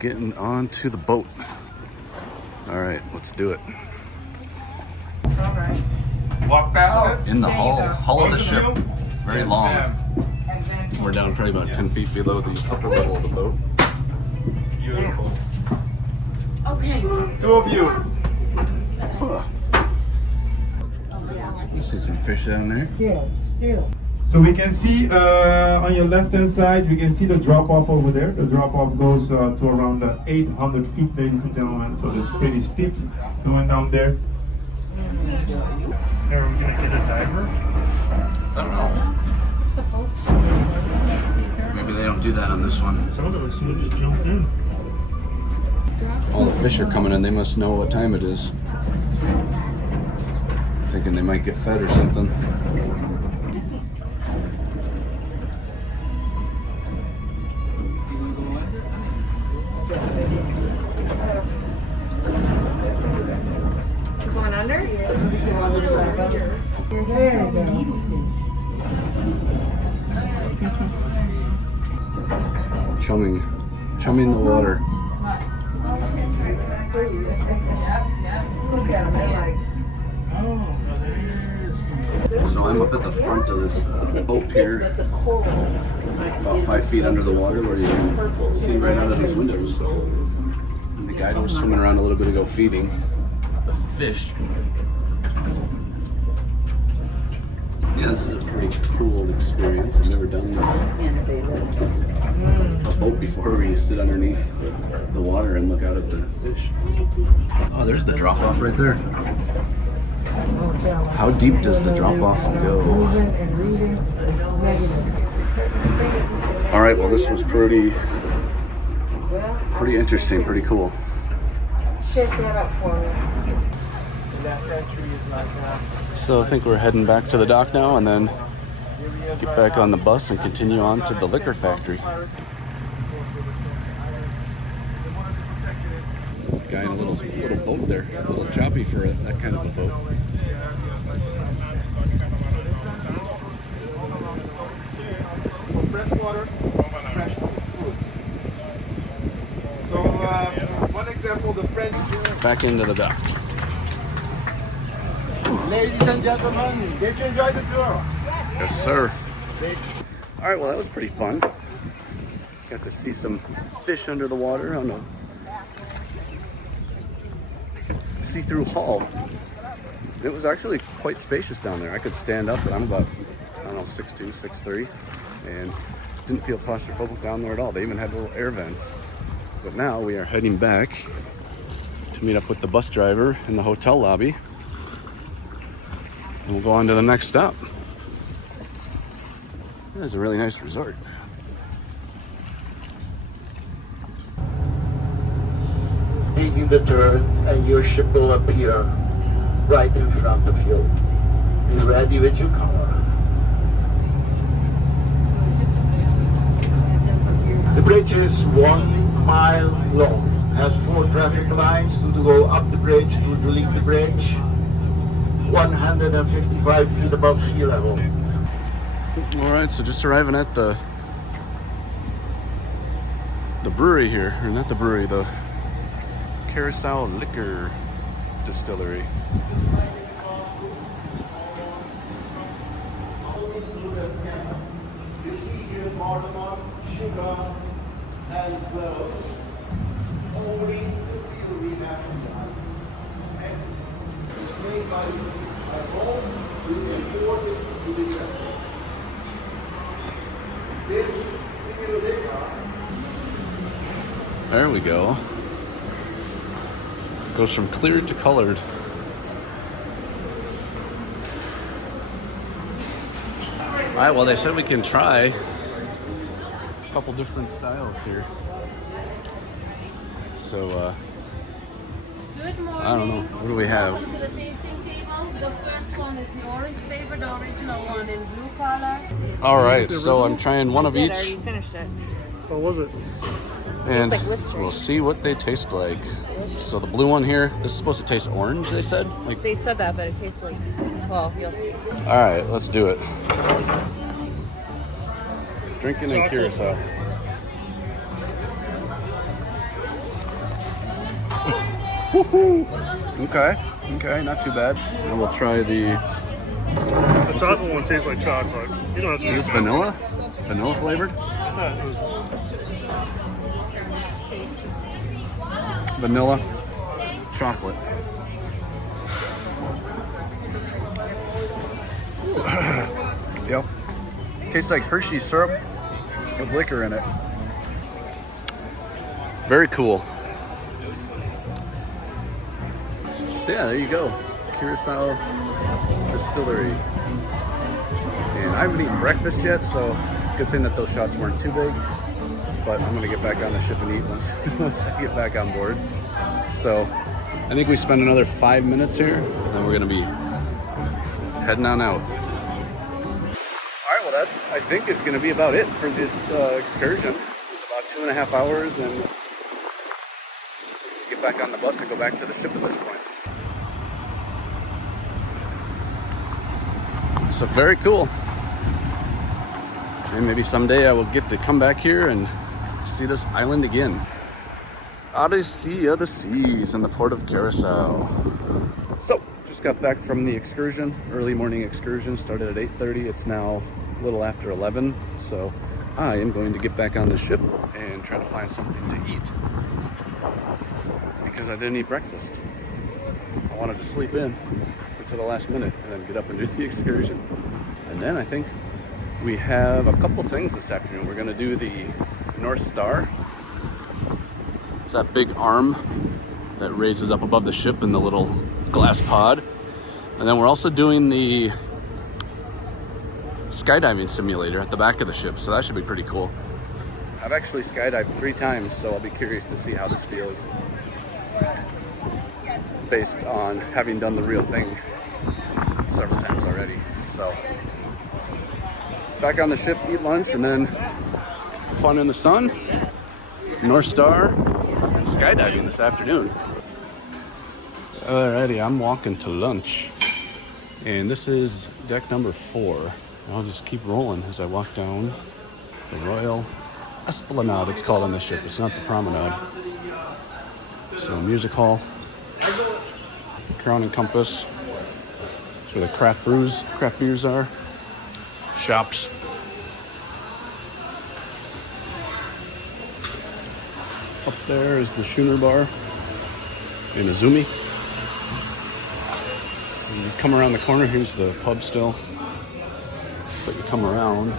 Getting onto the boat. All right, let's do it. It's all right. Walk past it. In the There you go. hull of the ship, very Yes, long. ma'am. And then We're down probably about 10 feet below the upper level of the boat. Beautiful. okay. Two of you. You see some fish down there. Still. So we can see on your left hand side, you can see the drop off over there. The drop off goes to around 800 feet, ladies and gentlemen. So it's pretty steep going down there. Are we gonna get a diver? I don't know. Supposed to. Maybe they don't do that on this one. Some of it looks like just jumped in. All the fish are coming in. They must know what time it is. Thinking they might get fed or something. Going under? There you go. Chumming the water. Look at them, So I'm up at the front of this boat here, about 5 feet under the water, where you can see right out of these windows. And the guide was swimming around a little bit ago feeding the fish. Yeah, this is a pretty cool experience. I've never done a boat before where you sit underneath the water and look out at the fish. Oh, there's the drop off right there. How deep does the drop off go? All right, well, this was pretty interesting, pretty cool. Shake that up for me. So I think we're heading back to the dock now and then get back on the bus and continue on to the liquor factory. Guy in a little boat there, a little choppy for that kind of a boat. Fresh water, fresh foods. So, one example, the French. Back into the dock. Ladies and gentlemen, did you enjoy the tour? Yes, sir. All right, well, that was pretty fun. Got to see some fish under the water. I don't know. See-through hull. It was actually quite spacious down there. I could stand up, but I'm about, I don't know, 6'2", 6'3", and didn't feel claustrophobic down there at all. They even had little air vents. But now we are heading back to meet up with the bus driver in the hotel lobby, and we'll go on to the next stop. That is a really nice resort. taking the turn, and your ship will appear right in front of you. Be ready with your color. The bridge is 1 mile long, has 4 traffic lines to go up the bridge, to delete the bridge, 155 feet above sea level. All right, so just arriving at the brewery here, or not the brewery, the Curacao Liquor Distillery. You see here cardamom, sugar, and cloves. Only the real reaction life. And it's made by home, we import it to the USA. This real liquor. There we go. Goes from clear to colored. All right, well, they said we can try a couple different styles here. So, Good morning. I don't know. What do we have? Welcome to the tasting table. The first one is the orange flavor, the original one in blue color. All right, so I'm trying one of I each, already finished it. What was it? and Tastes like Listerine. we'll see what they taste like. So the blue one here, this is supposed to taste orange, they said? Like, They said that, but it tastes like, well, you'll see. all right, let's do it. Drinking in Curacao. Okay, not too bad. And we'll try the The chocolate one tastes like chocolate. You don't have to. Is this vanilla? Vanilla flavored? Vanilla, chocolate. Yep. Tastes like Hershey syrup with liquor in it. Very cool. So yeah, there you go. Curacao Distillery. And I haven't eaten breakfast yet, so good thing that those shots weren't too big. But I'm gonna get back on the ship and eat once I get back on board. So I think we spend another 5 minutes here, and then we're gonna be heading on out. All right, well that I think is gonna be about it for this excursion. It's about 2.5 hours, and get back on the bus and go back to the ship at this point. So very cool. And maybe someday I will get to come back here and see this island again. Odyssey of the Seas in the port of Curacao. So, just got back from the excursion, early morning excursion, started at 8:30. It's now a little after 11. So I am going to get back on the ship and try to find something to eat, because I didn't eat breakfast. I wanted to sleep in until the last minute and then get up and do the excursion. And then I think we have a couple things this afternoon. We're gonna do the North Star. It's that big arm that raises up above the ship in the little glass pod. And then we're also doing the skydiving simulator at the back of the ship, so that should be pretty cool. I've actually skydived 3 times, so I'll be curious to see how this feels, based on having done the real thing several times already. So back on the ship, eat lunch, and then fun in the sun, North Star, and skydiving this afternoon. Alrighty, I'm walking to lunch, and this is deck number 4. I'll just keep rolling as I walk down the Royal Esplanade, it's called on this ship. It's not the promenade. So music hall, Crown and Compass. That's where the craft beers are. Shops. Up there is the Schooner bar in Azumi. And you come around the corner, here's the pub still. But you come around,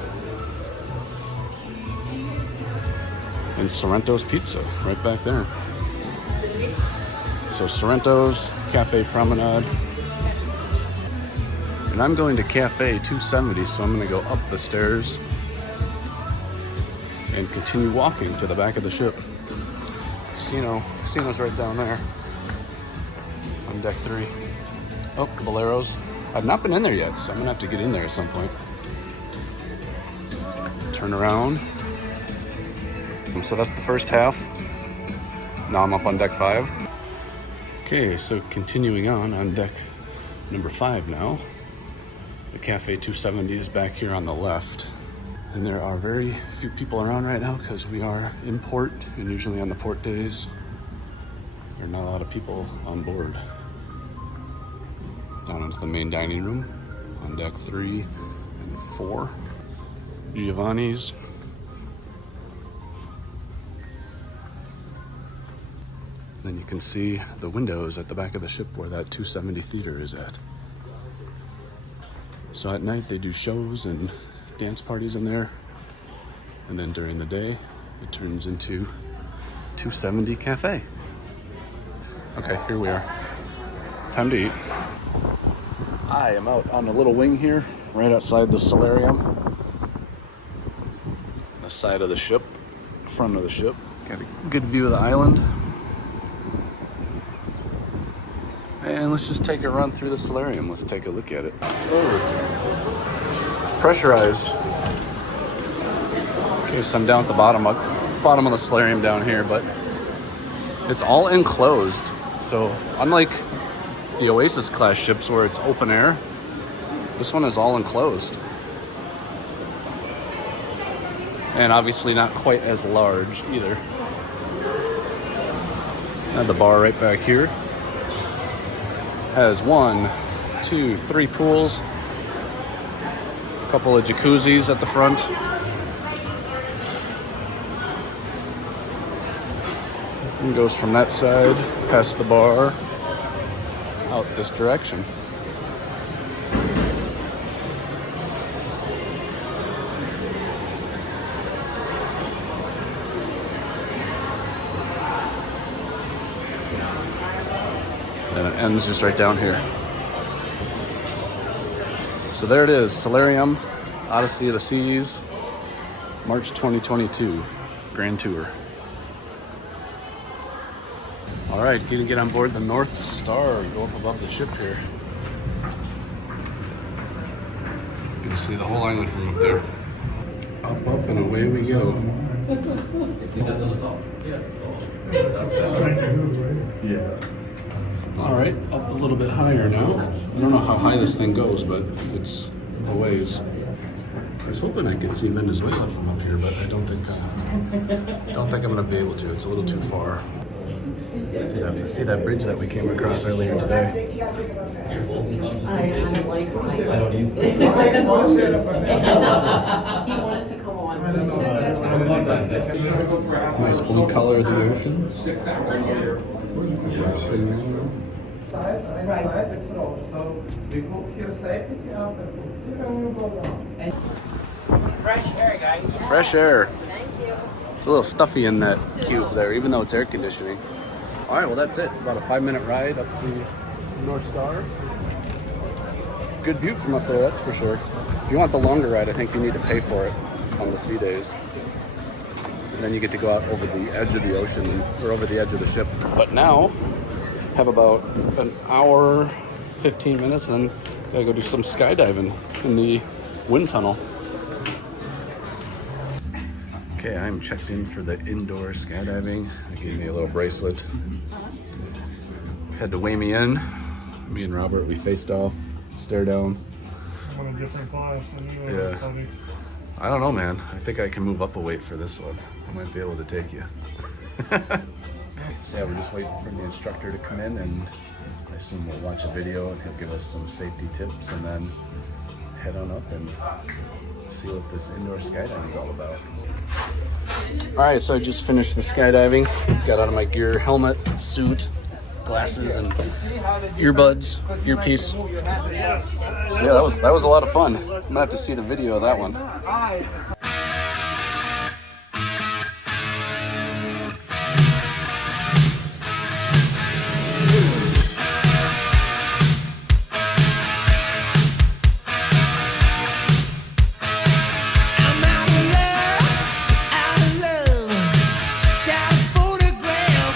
and Sorrento's Pizza right back there. So Sorrento's, Cafe Promenade. And I'm going to Cafe 270, so I'm gonna go up the stairs and continue walking to the back of the ship. Casino's right down there on deck 3. Oh, Boleros. I've not been in there yet, so I'm gonna have to get in there at some point. Turn around. So that's the first half. Now I'm up on deck 5. Okay, so continuing on deck number 5 now. The Cafe 270 is back here on the left. And there are very few people around right now because we are in port, and usually on the port days, there are not a lot of people on board. Down into the main dining room on deck 3 and 4. Giovanni's. Then you can see the windows at the back of the ship where that 270 theater is at. So at night they do shows and dance parties in there. And then during the day, it turns into 270 Cafe. Okay, here we are. Time to eat. I am out on a little wing here, right outside the solarium. The side of the ship, front of the ship. Got a good view of the island. And let's just take a run through the solarium. Let's take a look at it. Oh, it's pressurized. Okay, so I'm down at the bottom of the solarium down here, but it's all enclosed. So unlike the Oasis class ships where it's open air, this one is all enclosed. And obviously not quite as large either. And the bar right back here has 1, 2, 3 pools, a couple of jacuzzis at the front. And goes from that side, past the bar, out this direction. And it ends just right down here. So there it is, Solarium, Odyssey of the Seas, March 2022, Grand Tour. All right, gonna get on board the North Star, go up above the ship here. You can see the whole island from up there. Up, up, and away we go. That's on the top. Yeah. All right, up a little bit higher now. I don't know how high this thing goes, but it's a ways. I was hoping I could see Venezuela from up here, but I don't think I'm gonna be able to. It's a little too far. See that bridge that we came across earlier today? I don't use it. He wants to come on. Nice blue color of the ocean. Fresh air, guys. Fresh air. Thank you. It's a little stuffy in that cube there, even though it's air conditioning. All right, well that's it. About a 5-minute ride up the North Star. Good view from up there, that's for sure. If you want the longer ride, I think you need to pay for it on the sea days. And then you get to go out over the edge of the ocean, or over the edge of the ship. But now, have about an hour, 15 minutes, and then gotta go do some skydiving in the wind tunnel. Okay, I'm checked in for the indoor skydiving. They gave me a little bracelet. Had to weigh me in. Me and Robert, we faced off, stare down. I'm on a different class than you Yeah. are, probably. I don't know, man. I think I can move up a weight for this one. I might be able to take you. So yeah, we're just waiting for the instructor to come in, and I assume we'll watch a video and he'll give us some safety tips, and then head on up and see what this indoor skydiving is all about. All right, so I just finished the skydiving. Got out of my gear, helmet, suit, glasses, and earbuds, earpiece. So yeah, that was a lot of fun. I'm gonna have to see the video of that one. Got a photograph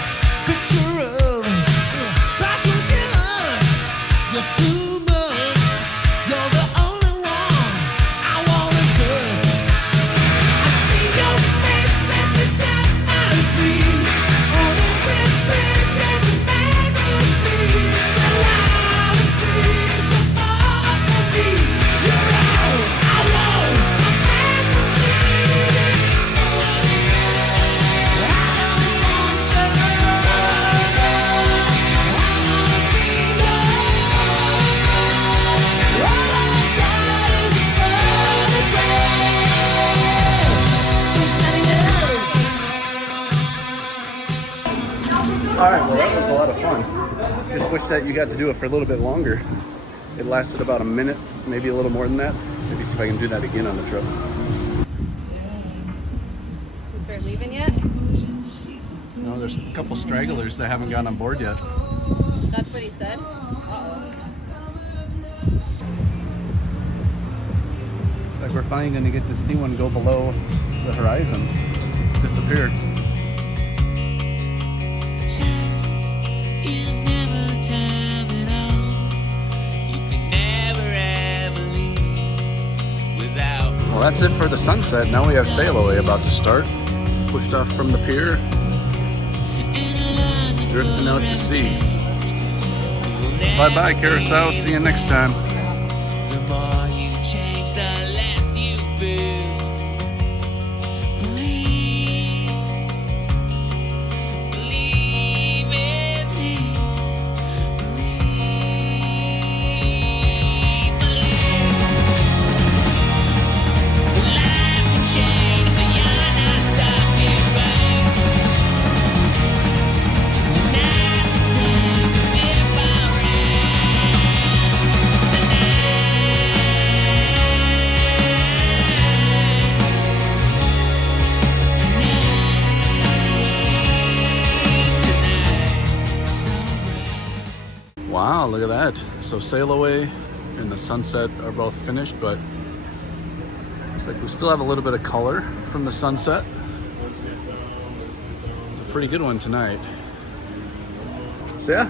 Alright, well that was a lot of fun. Just wish that you got to do it for a little bit longer. It lasted about a minute, maybe a little more than that. Maybe see if I can do that again on the trip. Is there leaving yet? No, there's a couple stragglers that haven't gotten on board yet. That's what he said? Uh-oh. It's like we're finally going to get to see one go below the horizon. Disappeared. Well, that's it for the sunset. Now we have sail away about to start. Pushed off from the pier. Drifting out to sea. Bye-bye, Curacao. See you next time. Wow, look at that. So sail away and the sunset are both finished, but it's like we still have a little bit of color from the sunset. It's a pretty good one tonight. So yeah,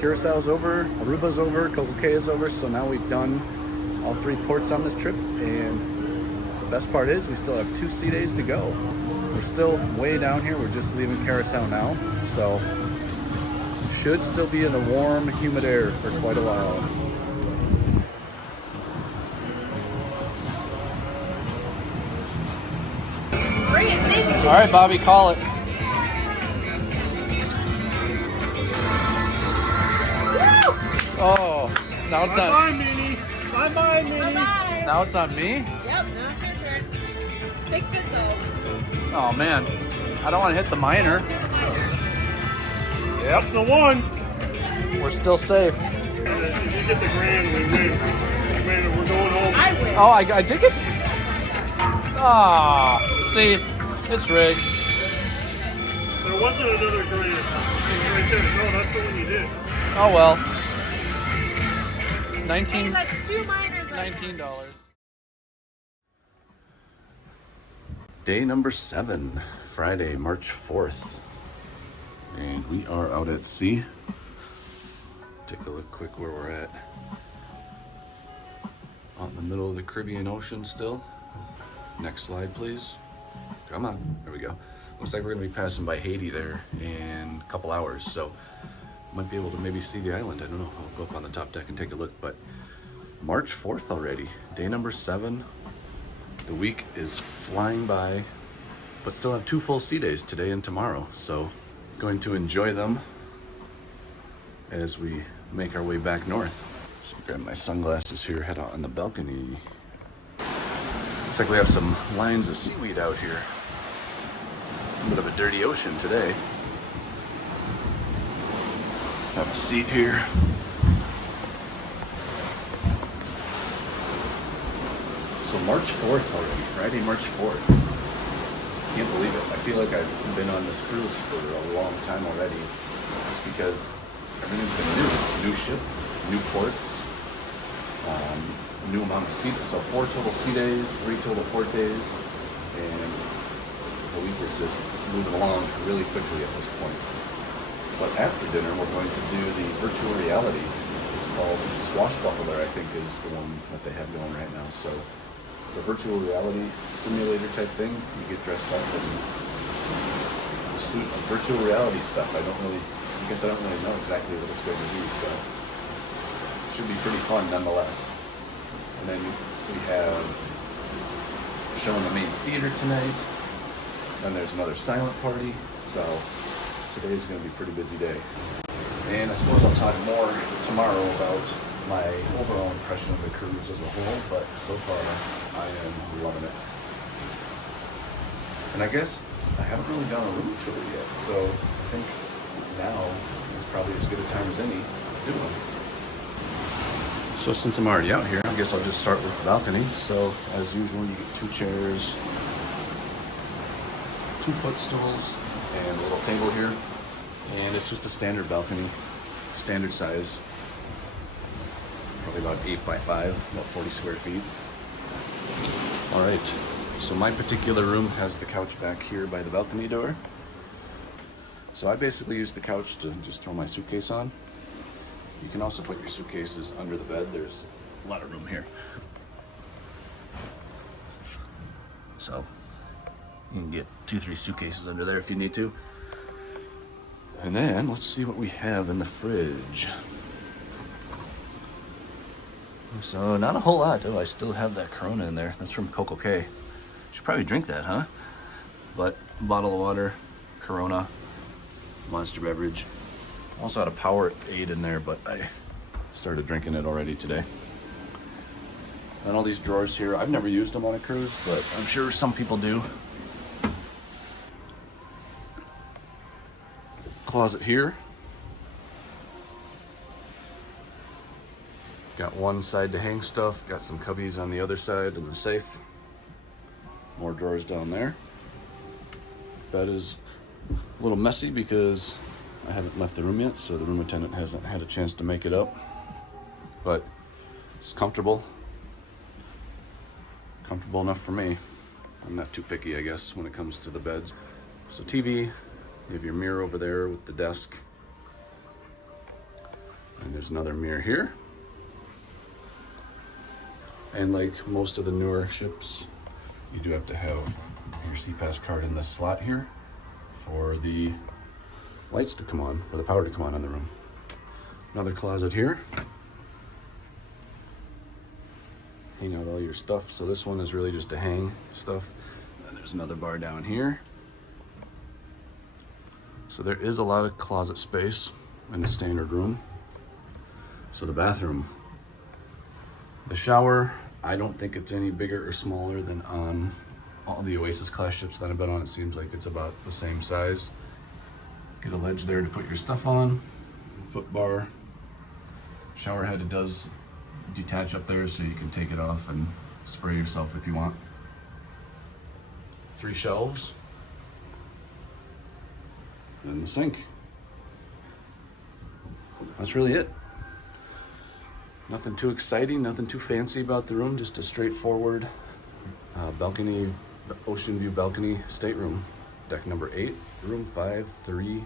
Curaçao's over, Aruba's over, Coco Cay is over, so now we've done all 3 ports on this trip, and the best part is we still have 2 sea days to go. We're still way down here, we're just leaving Curaçao now, so should still be in the warm, humid air for quite a while. Great, thank you. All right, Bobby, call it. Oh, now it's on. Bye-bye, Minnie. Bye-bye, Minnie. Bye-bye. Now it's on me? Yep, now it's your turn. Big fit though. Oh man, I don't want to hit the minor. Yep. That's the one. We're still safe. If you get the grand, we win. We're going home. I win. Oh, I did get. Ah, see, it's rigged. There wasn't another grand. It was right there. No, that's the one you did. Oh well. Hey, that's 2 minors right $19. Day number 7, Friday, March 4th. And we are out at sea. Take a look quick where we're at. Out in the middle of the Caribbean Ocean still. Next slide, please. Come on, there we go. Looks like we're gonna be passing by Haiti there in a couple hours, so might be able to maybe see the island. I don't know, I'll go up on the top deck and take a look, but March 4th already, day number 7. The week is flying by, but still have 2 full sea days today and tomorrow, so going to enjoy them as we make our way back north. So grab my sunglasses here, head out on the balcony. Looks like we have some lines of seaweed out here. A bit of a dirty ocean today. Have a seat here. So March 4th already, Friday, March 4th. Can't believe it. I feel like I've been on this cruise for a long time already, just because everything's been new. New ship, new ports, new amount of sea days. So 4 total sea days, 3 total port days, and the week is just moving along really quickly at this point. But after dinner, we're going to do the virtual reality. It's called Swashbuckler, I think is the one that they have going right now. So it's a virtual reality simulator type thing. You get dressed up and you see virtual reality stuff. I don't really know exactly what it's going to be, so it should be pretty fun nonetheless. And then we have showing the main theater tonight. Then there's another silent party. So today's going to be a pretty busy day. And I suppose I'll talk more tomorrow about my overall impression of the cruise as a whole, but so far I am loving it. And I guess I haven't really done a room tour yet, so think now is probably as good a time as any to do one. So since I'm already out here, I guess I'll just start with the balcony. So as usual, you get 2 chairs, 2 footstools, and a little table here. And it's just a standard balcony, standard size, probably about 8 by 5, about 40 square feet. All right, so my particular room has the couch back here by the balcony door. So I basically use the couch to just throw my suitcase on. You can also put your suitcases under the bed. There's a lot of room here. So you can get 2-3 suitcases under there if you need to. And then let's see what we have in the fridge. So not a whole lot. Oh, I still have that Corona in there. That's from Coco Cay. Should probably drink that, huh? But a bottle of water, Corona, Monster beverage. Also had a Powerade in there, but I started drinking it already today. And all these drawers here, I've never used them on a cruise, but I'm sure some people do. Closet here. Got one side to hang stuff, got some cubbies on the other side and the safe. More drawers down there. Bed is a little messy because I haven't left the room yet, so the room attendant hasn't had a chance to make it up. But it's comfortable. Comfortable enough for me. I'm not too picky, I guess, when it comes to the beds. So TV, you have your mirror over there with the desk. And there's another mirror here. And like most of the newer ships, you do have to have your SeaPass card in this slot here for the lights to come on, for the power to come on in the room. Another closet here. Hang out all your stuff. So this one is really just to hang stuff. And there's another bar down here. So there is a lot of closet space in a standard room. So the bathroom. The shower, I don't think it's any bigger or smaller than on all the Oasis class ships that I've been on. It seems like it's about the same size. Get a ledge there to put your stuff on, foot bar. Shower head, it does detach up there so you can take it off and spray yourself if you want. 3 shelves. And the sink. That's really it. Nothing too exciting, nothing too fancy about the room, just a straightforward balcony, ocean view balcony stateroom. Deck number 8, room 530.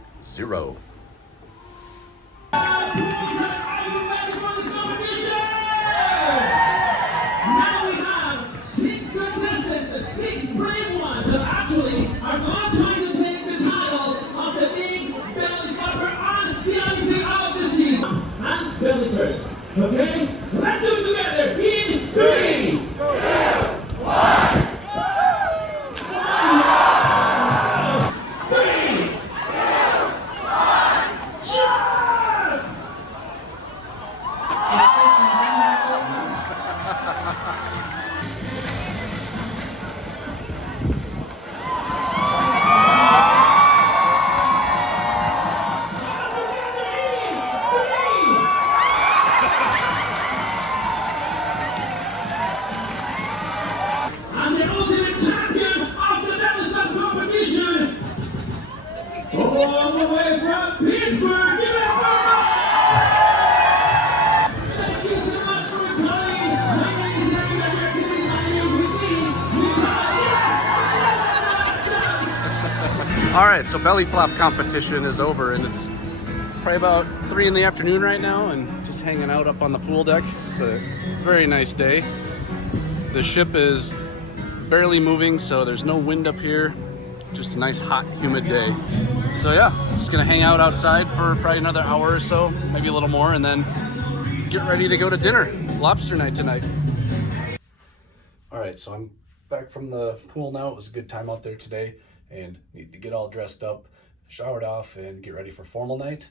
Now we have 6 contestants, 6 brave ones that actually are not trying to take the title of the big belly flopper on the Odyssey of the season. And belly first, okay? Let's do it together in 3, 2, 1. All right, so belly flop competition is over and it's probably about 3 in the afternoon right now and just hanging out up on the pool deck. It's a very nice day. The ship is barely moving, so there's no wind up here. Just a nice, hot, humid day. So yeah, just gonna hang out outside for probably another hour or so, maybe a little more, and then get ready to go to dinner. Lobster night tonight. All right, so I'm back from the pool now. It was a good time out there today and need to get all dressed up, showered off, and get ready for formal night.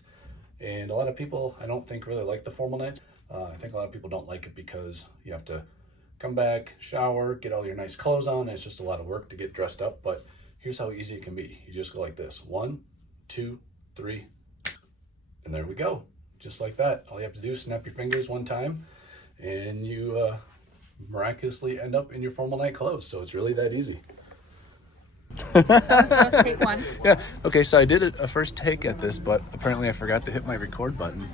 And a lot of people, I don't think, really like the formal night. I think a lot of people don't like it because you have to come back, shower, get all your nice clothes on. It's just a lot of work to get dressed up, but here's how easy it can be. You just go like this. 1, 2, 3, and there we go. Just like that. All you have to do is snap your fingers one time, and you miraculously end up in your formal night clothes. So it's really that easy. That was take one. Yeah. Okay, so I did a first take at this, but apparently I forgot to hit my record button.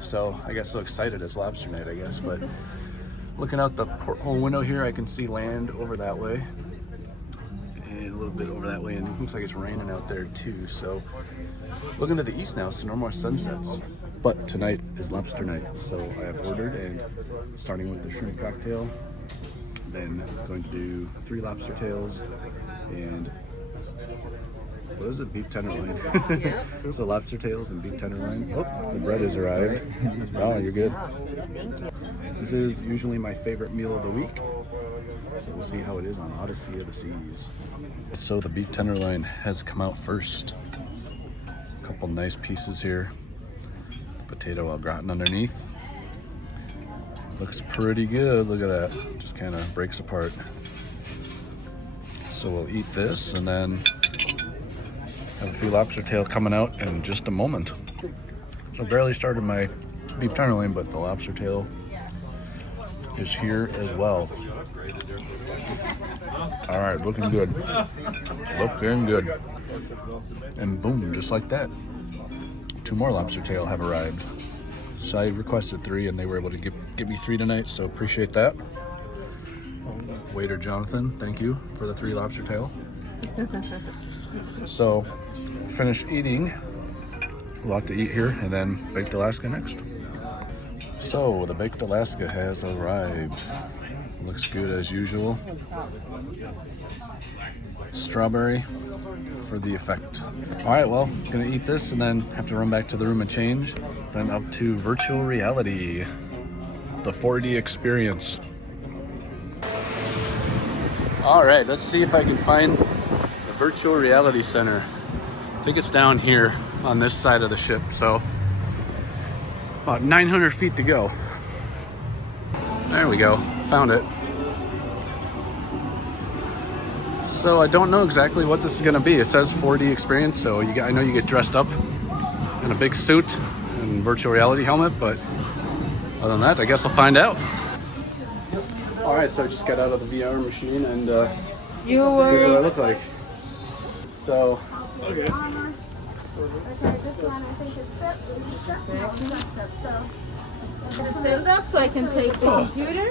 So I got so excited it's lobster night, I guess. But looking out the porthole window here, I can see land over that way. And a little bit over that way, and it looks like it's raining out there too. So looking to the east now, so no more sunsets. But tonight is lobster night, so I have ordered, and starting with the shrimp cocktail, then going to do 3 lobster tails, and what is it? Beef tenderloin. So lobster tails and beef tenderloin. Oh, the bread has arrived. Oh, you're good. Thank you. This is usually my favorite meal of the week, so we'll see how it is on Odyssey of the Seas. So the beef tenderloin has come out first. A couple nice pieces here. Potato au gratin underneath. Looks pretty good. Look at that. Just kind of breaks apart. So we'll eat this and then have a few lobster tail coming out in just a moment. So barely started my beef tenderloin, but the lobster tail is here as well. All right, looking good. Looking good. And boom, just like that, 2 more lobster tail have arrived. So I requested 3 and they were able to give me 3 tonight, so appreciate that. Waiter Jonathan, thank you for the 3 lobster tail. So finish eating, a lot to eat here, and then baked Alaska next. So the baked Alaska has arrived. Looks good as usual. Strawberry for the effect. All right, well, gonna eat this and then have to run back to the room and change. Then up to virtual reality, the 4D experience. All right, let's see if I can find the virtual reality center. I think it's down here on this side of the ship, so about 900 feet to go. There we go, found it. So I don't know exactly what this is gonna be. It says 4D experience, so I know you get dressed up in a big suit and virtual reality helmet, but other than that, I guess I'll find out. All right, so I just got out of the VR machine, and here's what I look like. So, okay. Stand up so I can take the computer.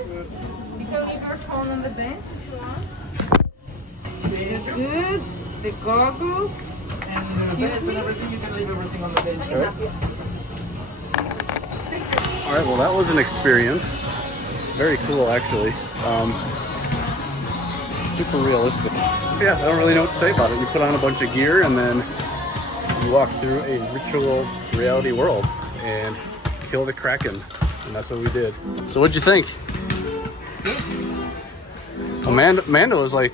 You can leave your phone on the bench if you want. Good. The goggles. And everything, you can leave everything on the bench. All right, well, that was an experience. Very cool, actually. Super realistic. Yeah, I don't really know what to say about it. You put on a bunch of gear and then you walk through a virtual reality world and kill the Kraken. And that's what we did. So what'd you think? Amanda was like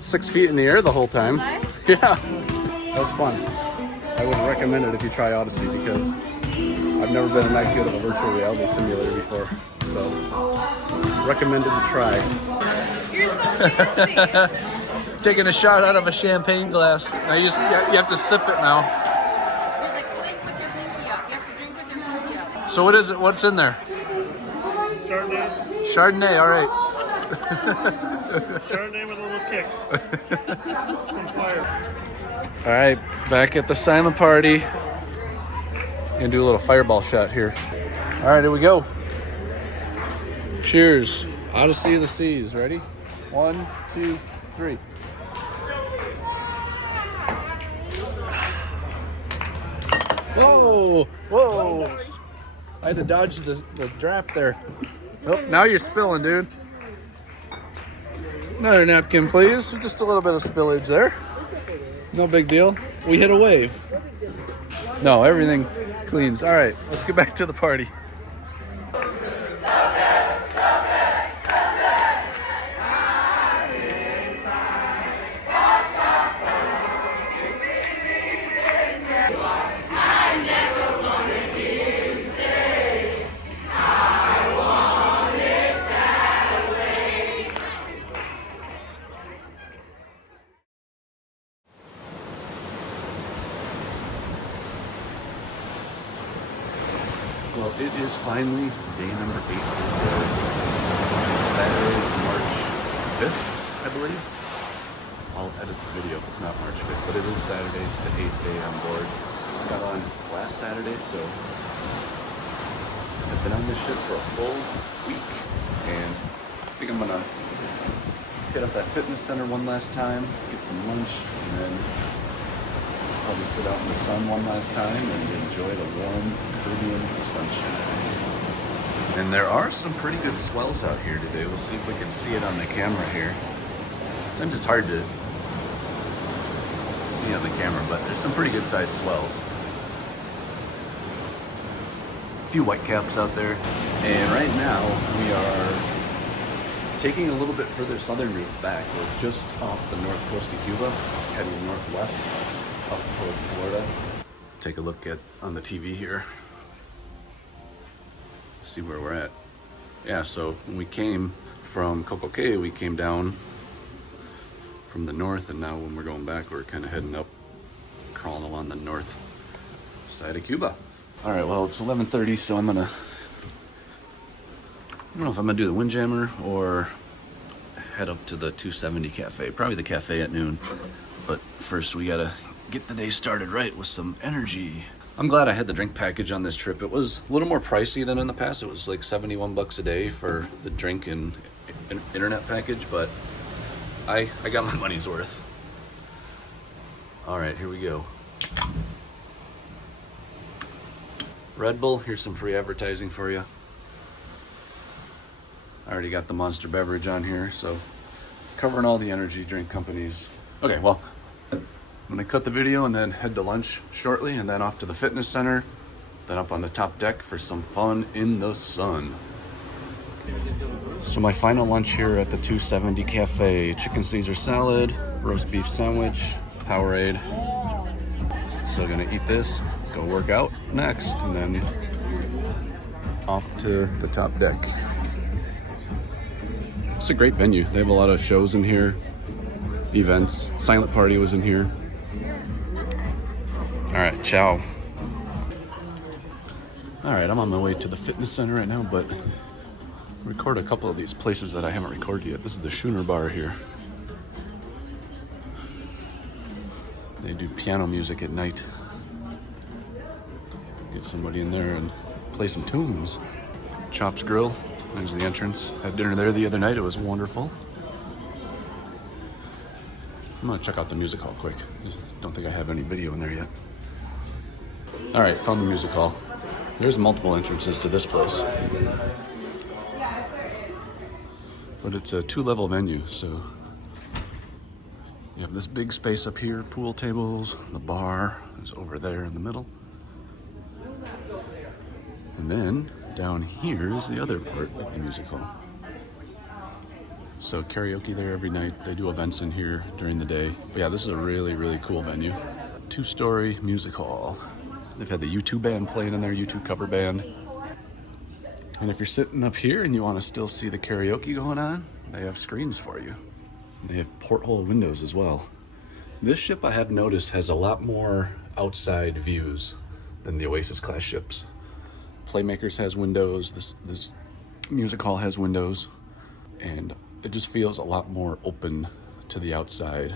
6 feet in the air the whole time. Yeah, that was fun. I would recommend it if you try Odyssey, because I've never been in that good of a virtual reality simulator before. So, recommended to try. Taking a shot out of a champagne glass. Now you have to sip it now. So what is it? What's in there? Chardonnay. Chardonnay, all right. Chardonnay with a little kick. Some fire. All right, back at the silent party. Gonna do a little fireball shot here. All right, here we go. Cheers. Odyssey of the Seas. Ready? 1, 2, 3. Whoa! Whoa! I had to dodge the draft there. Oh, now you're spilling, dude. Another napkin, please. Just a little bit of spillage there. No big deal. We hit a wave. No, everything cleans. All right, let's get back to the party. Well, it is finally day number 8 on board. Saturday, March 5th, I believe. I'll edit the video if it's not March 5th, but it is Saturday. It's the 8th day on board. Got on last Saturday, so I've been on this ship for a full week, and I think I'm gonna hit up that fitness center one last time, get some lunch, and then probably sit out in the sun one last time and enjoy the warm Caribbean sunshine. And there are some pretty good swells out here today. We'll see if we can see it on the camera here. It's just hard to see on the camera, but there's some pretty good sized swells. A few white caps out there. And right now we are taking a little bit further southern route back. We're just off the north coast of Cuba, heading northwest up toward Florida. Take a look at on the TV here. See where we're at. Yeah, so when we came from Coco Cay, we came down from the north, and now when we're going back, we're kind of heading up, crawling along the north side of Cuba. All right, well, it's 11:30, so I don't know if I'm gonna do the Windjammer or head up to the 270 cafe. Probably the cafe at noon, but first we gotta get the day started right with some energy. I'm glad I had the drink package on this trip. It was a little more pricey than in the past. It was like 71 bucks a day for the drink and internet package, but I got my money's worth. All right, here we go. Red Bull, here's some free advertising for you. I already got the Monster beverage on here, so covering all the energy drink companies. Okay, well, I'm gonna cut the video and then head to lunch shortly, and then off to the fitness center, then up on the top deck for some fun in the sun. So my final lunch here at the 270 cafe: chicken Caesar salad, roast beef sandwich, Powerade. So gonna eat this, go work out next, and then off to the top deck. It's a great venue. They have a lot of shows in here, events. Silent Party was in here. All right, ciao. All right, I'm on my way to the fitness center right now, but record a couple of these places that I haven't recorded yet. This is the Schooner bar here. They do piano music at night. Get somebody in there and play some tunes. Chops Grill, there's the entrance. Had dinner there the other night, it was wonderful. I'm gonna check out the music hall quick. Don't think I have any video in there yet. All right, found the music hall. There's multiple entrances to this place. But it's a 2-level venue, so you have this big space up here, pool tables, the bar is over there in the middle. And then down here is the other part of the music hall. So karaoke there every night. They do events in here during the day. But yeah, this is a really, really cool venue. 2-story music hall. They've had the U2 band playing in there, U2 cover band. And if you're sitting up here and you want to still see the karaoke going on, they have screens for you. They have porthole windows as well. This ship, I have noticed, has a lot more outside views than the Oasis class ships. Playmakers has windows, this music hall has windows, and it just feels a lot more open to the outside.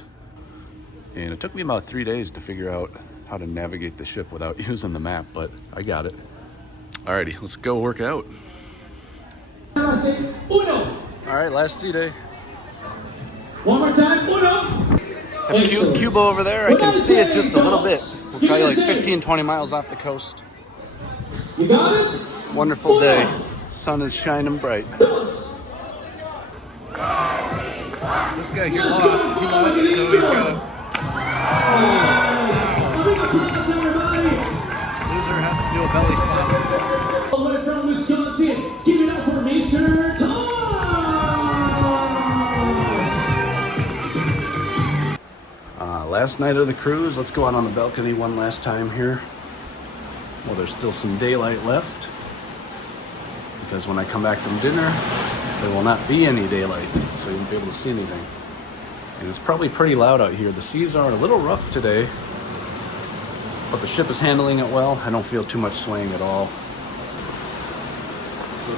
And it took me about 3 days to figure out how to navigate the ship without using the map, but I got it. Alrighty, let's go work out. Uno. All right, last sea day. One more time. Uno. Have Cuba over there. I can see it just a little bit. We're probably like 15, 20 miles off the coast. You got it? Wonderful day. Sun is shining bright. This guy here lost. He lost, so he's got to... Loser has to do a belly flop. All the way from Wisconsin, give it up for Mr. Tom! Last night of the cruise. Let's go out on the balcony one last time here. Well, there's still some daylight left, because when I come back from dinner, there will not be any daylight, so you won't be able to see anything. And it's probably pretty loud out here. The seas are a little rough today, but the ship is handling it well. I don't feel too much swaying at all.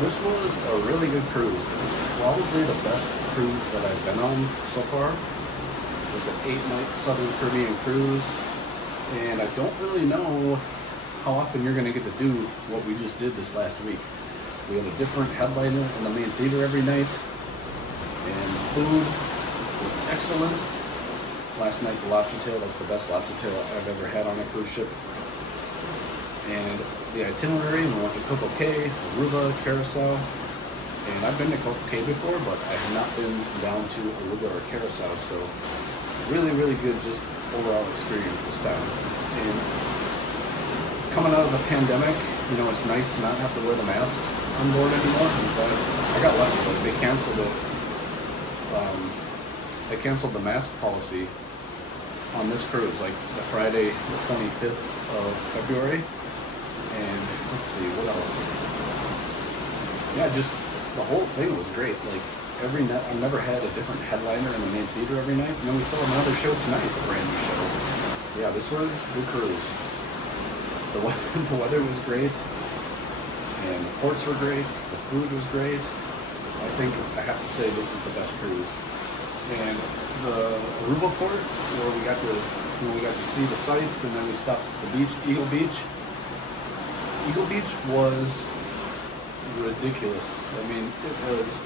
this was a really good cruise. This is probably the best cruise that I've been on so far. It was an 8-night Southern Caribbean cruise, and I don't really know how often you're going to get to do what we just did this last week. We had a different headliner in the main theater every night, and the food was excellent. Last night, the lobster tail, that's the best lobster tail I've ever had on a cruise ship. And the itinerary, we went to Coco Cay, Aruba, Curacao, and I've been to Coco Cay before, but I have not been down to Aruba or Curacao, so really, really good just overall experience this time. And coming out of the pandemic, you know, it's nice to not have to wear the masks on board anymore. But I got lucky, like they canceled it. They canceled the mask policy on this cruise, like the Friday, the 25th of February. And let's see, what else? Yeah, just the whole thing was great. Like every night, I've never had a different headliner in the main theater every night. And then we saw another show tonight, a brand new show. Yeah, this was a good cruise. The weather was great, and the ports were great. The food was great. I think I have to say this is the best cruise. And the Aruba port, where we got to see the sights, and then we stopped at the beach, Eagle Beach. Eagle Beach was ridiculous. I mean, it was,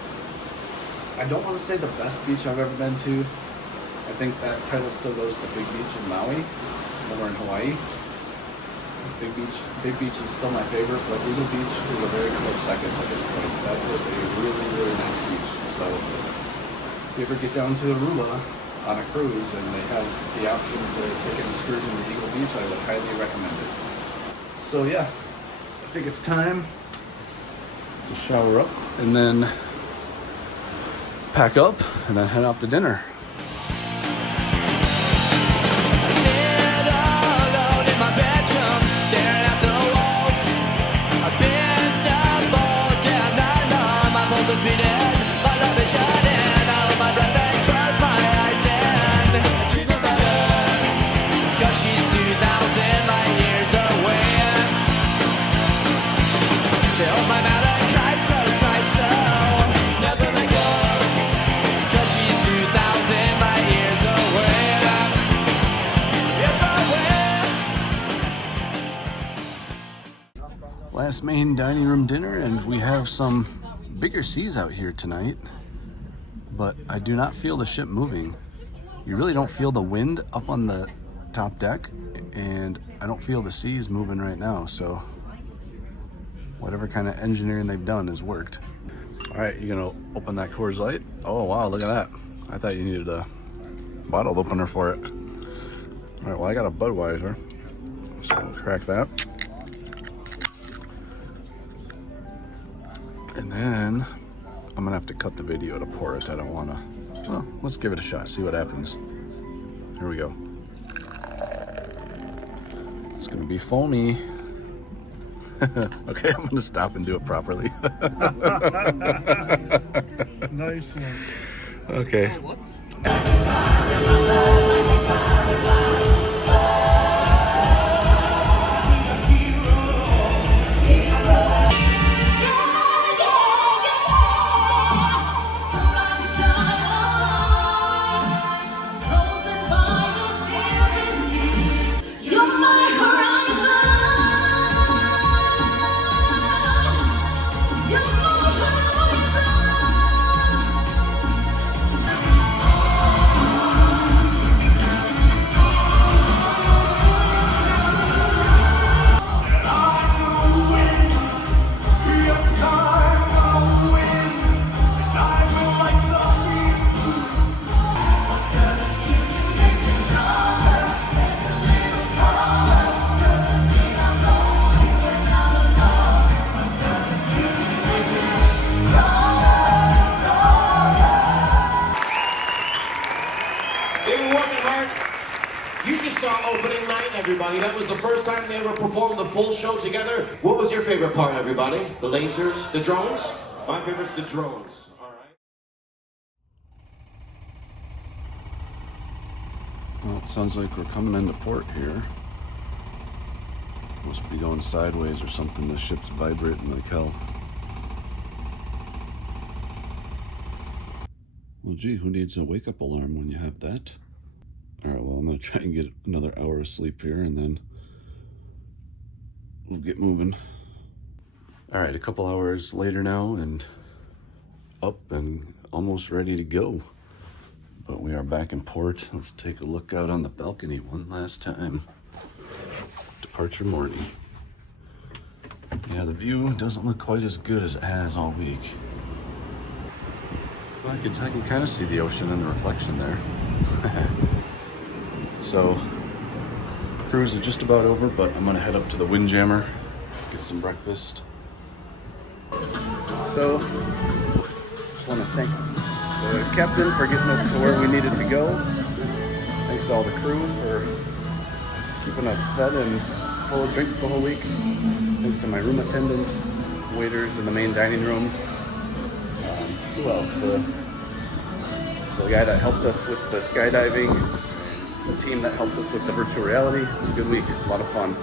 I don't want to say the best beach I've ever been to. I think that title still goes to Big Beach in Maui, over in Hawaii. Big Beach is still my favorite, but Eagle Beach is a very close second at this point. That was a really, really nice beach. So if you ever get down to Aruba on a cruise and they have the option to take an excursion to Eagle Beach, I would highly recommend it. So yeah, I think it's time to shower up and then pack up and then head out to dinner. Last main dining room dinner, and we have some bigger seas out here tonight, but I do not feel the ship moving. You really don't feel the wind up on the top deck, and I don't feel the seas moving right now, so whatever kind of engineering they've done has worked. All right, you gonna open that Coors Light? Oh wow, look at that. I thought you needed a bottle opener for it. All right, well I got a Budweiser, so we'll crack that. And then I'm gonna have to cut the video to pour it. I don't wanna, well, let's give it a shot, see what happens. Here we go. It's gonna be foamy. Okay, I'm gonna stop and do it properly. Nice one. Okay. Oh, whoops. Opening night, everybody. That was the first time they ever performed the full show together. What was your favorite part, everybody? The lasers? The drones? My favorite's the drones. All right. Well, it sounds like we're coming into port here. Must be going sideways or something. The ship's vibrating like hell. Well, gee, who needs a wake-up alarm when you have that? All right, well, I'm going to try and get another hour of sleep here, and then we'll get moving. All right, a couple hours later now, and up and almost ready to go. But we are back in port. Let's take a look out on the balcony one last time. Departure morning. Yeah, the view doesn't look quite as good as it has all week. Well, I can kind of see the ocean and the reflection there. So, cruise is just about over, but I'm gonna head up to the Windjammer, get some breakfast. So, just want to thank the captain for getting us to where we needed to go. Thanks to all the crew for keeping us fed and full of drinks the whole week. Thanks to my room attendant, waiters in the main dining room. Who else? The guy that helped us with the skydiving, the team that helped us with the virtual reality. It was a good week, a lot of fun.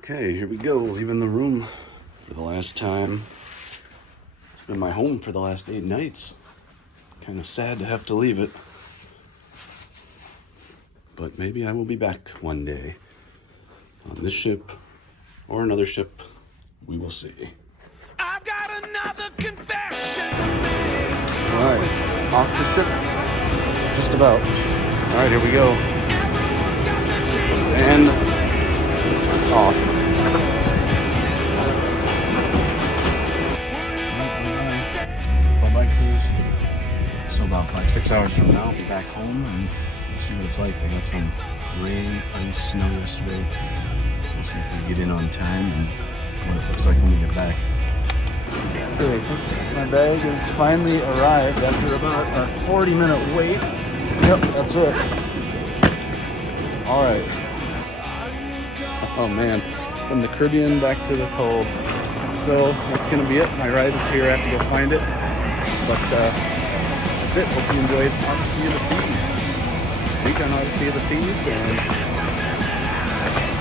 Okay, here we go, leaving the room for the last time. It's been my home for the last 8 nights. Kind of sad to have to leave it. But maybe I will be back one day on this ship or another ship. We will see. I've got another confession to make. All right, off the ship. Just about. All right, here we go. And off. Bye-bye cruise. So about 5-6 hours from now, I'll be back home and see what it's like. They got some rain, ice, snow yesterday. We'll see if we get in on time and what it looks like when we get back. Okay, my bag has finally arrived after about a 40-minute wait. Yep, that's it. All right. Oh man, from the Caribbean back to the cold. So that's gonna be it. My ride is here. I have to go find it. But that's it. Hope you enjoyed Odyssey of the Seas. Week on Odyssey of the Seas, and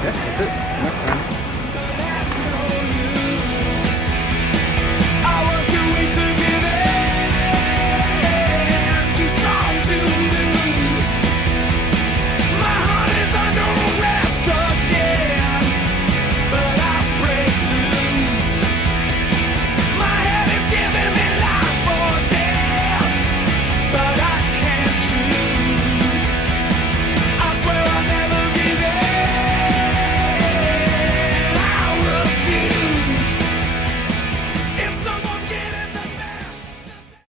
yeah, that's it. Next time.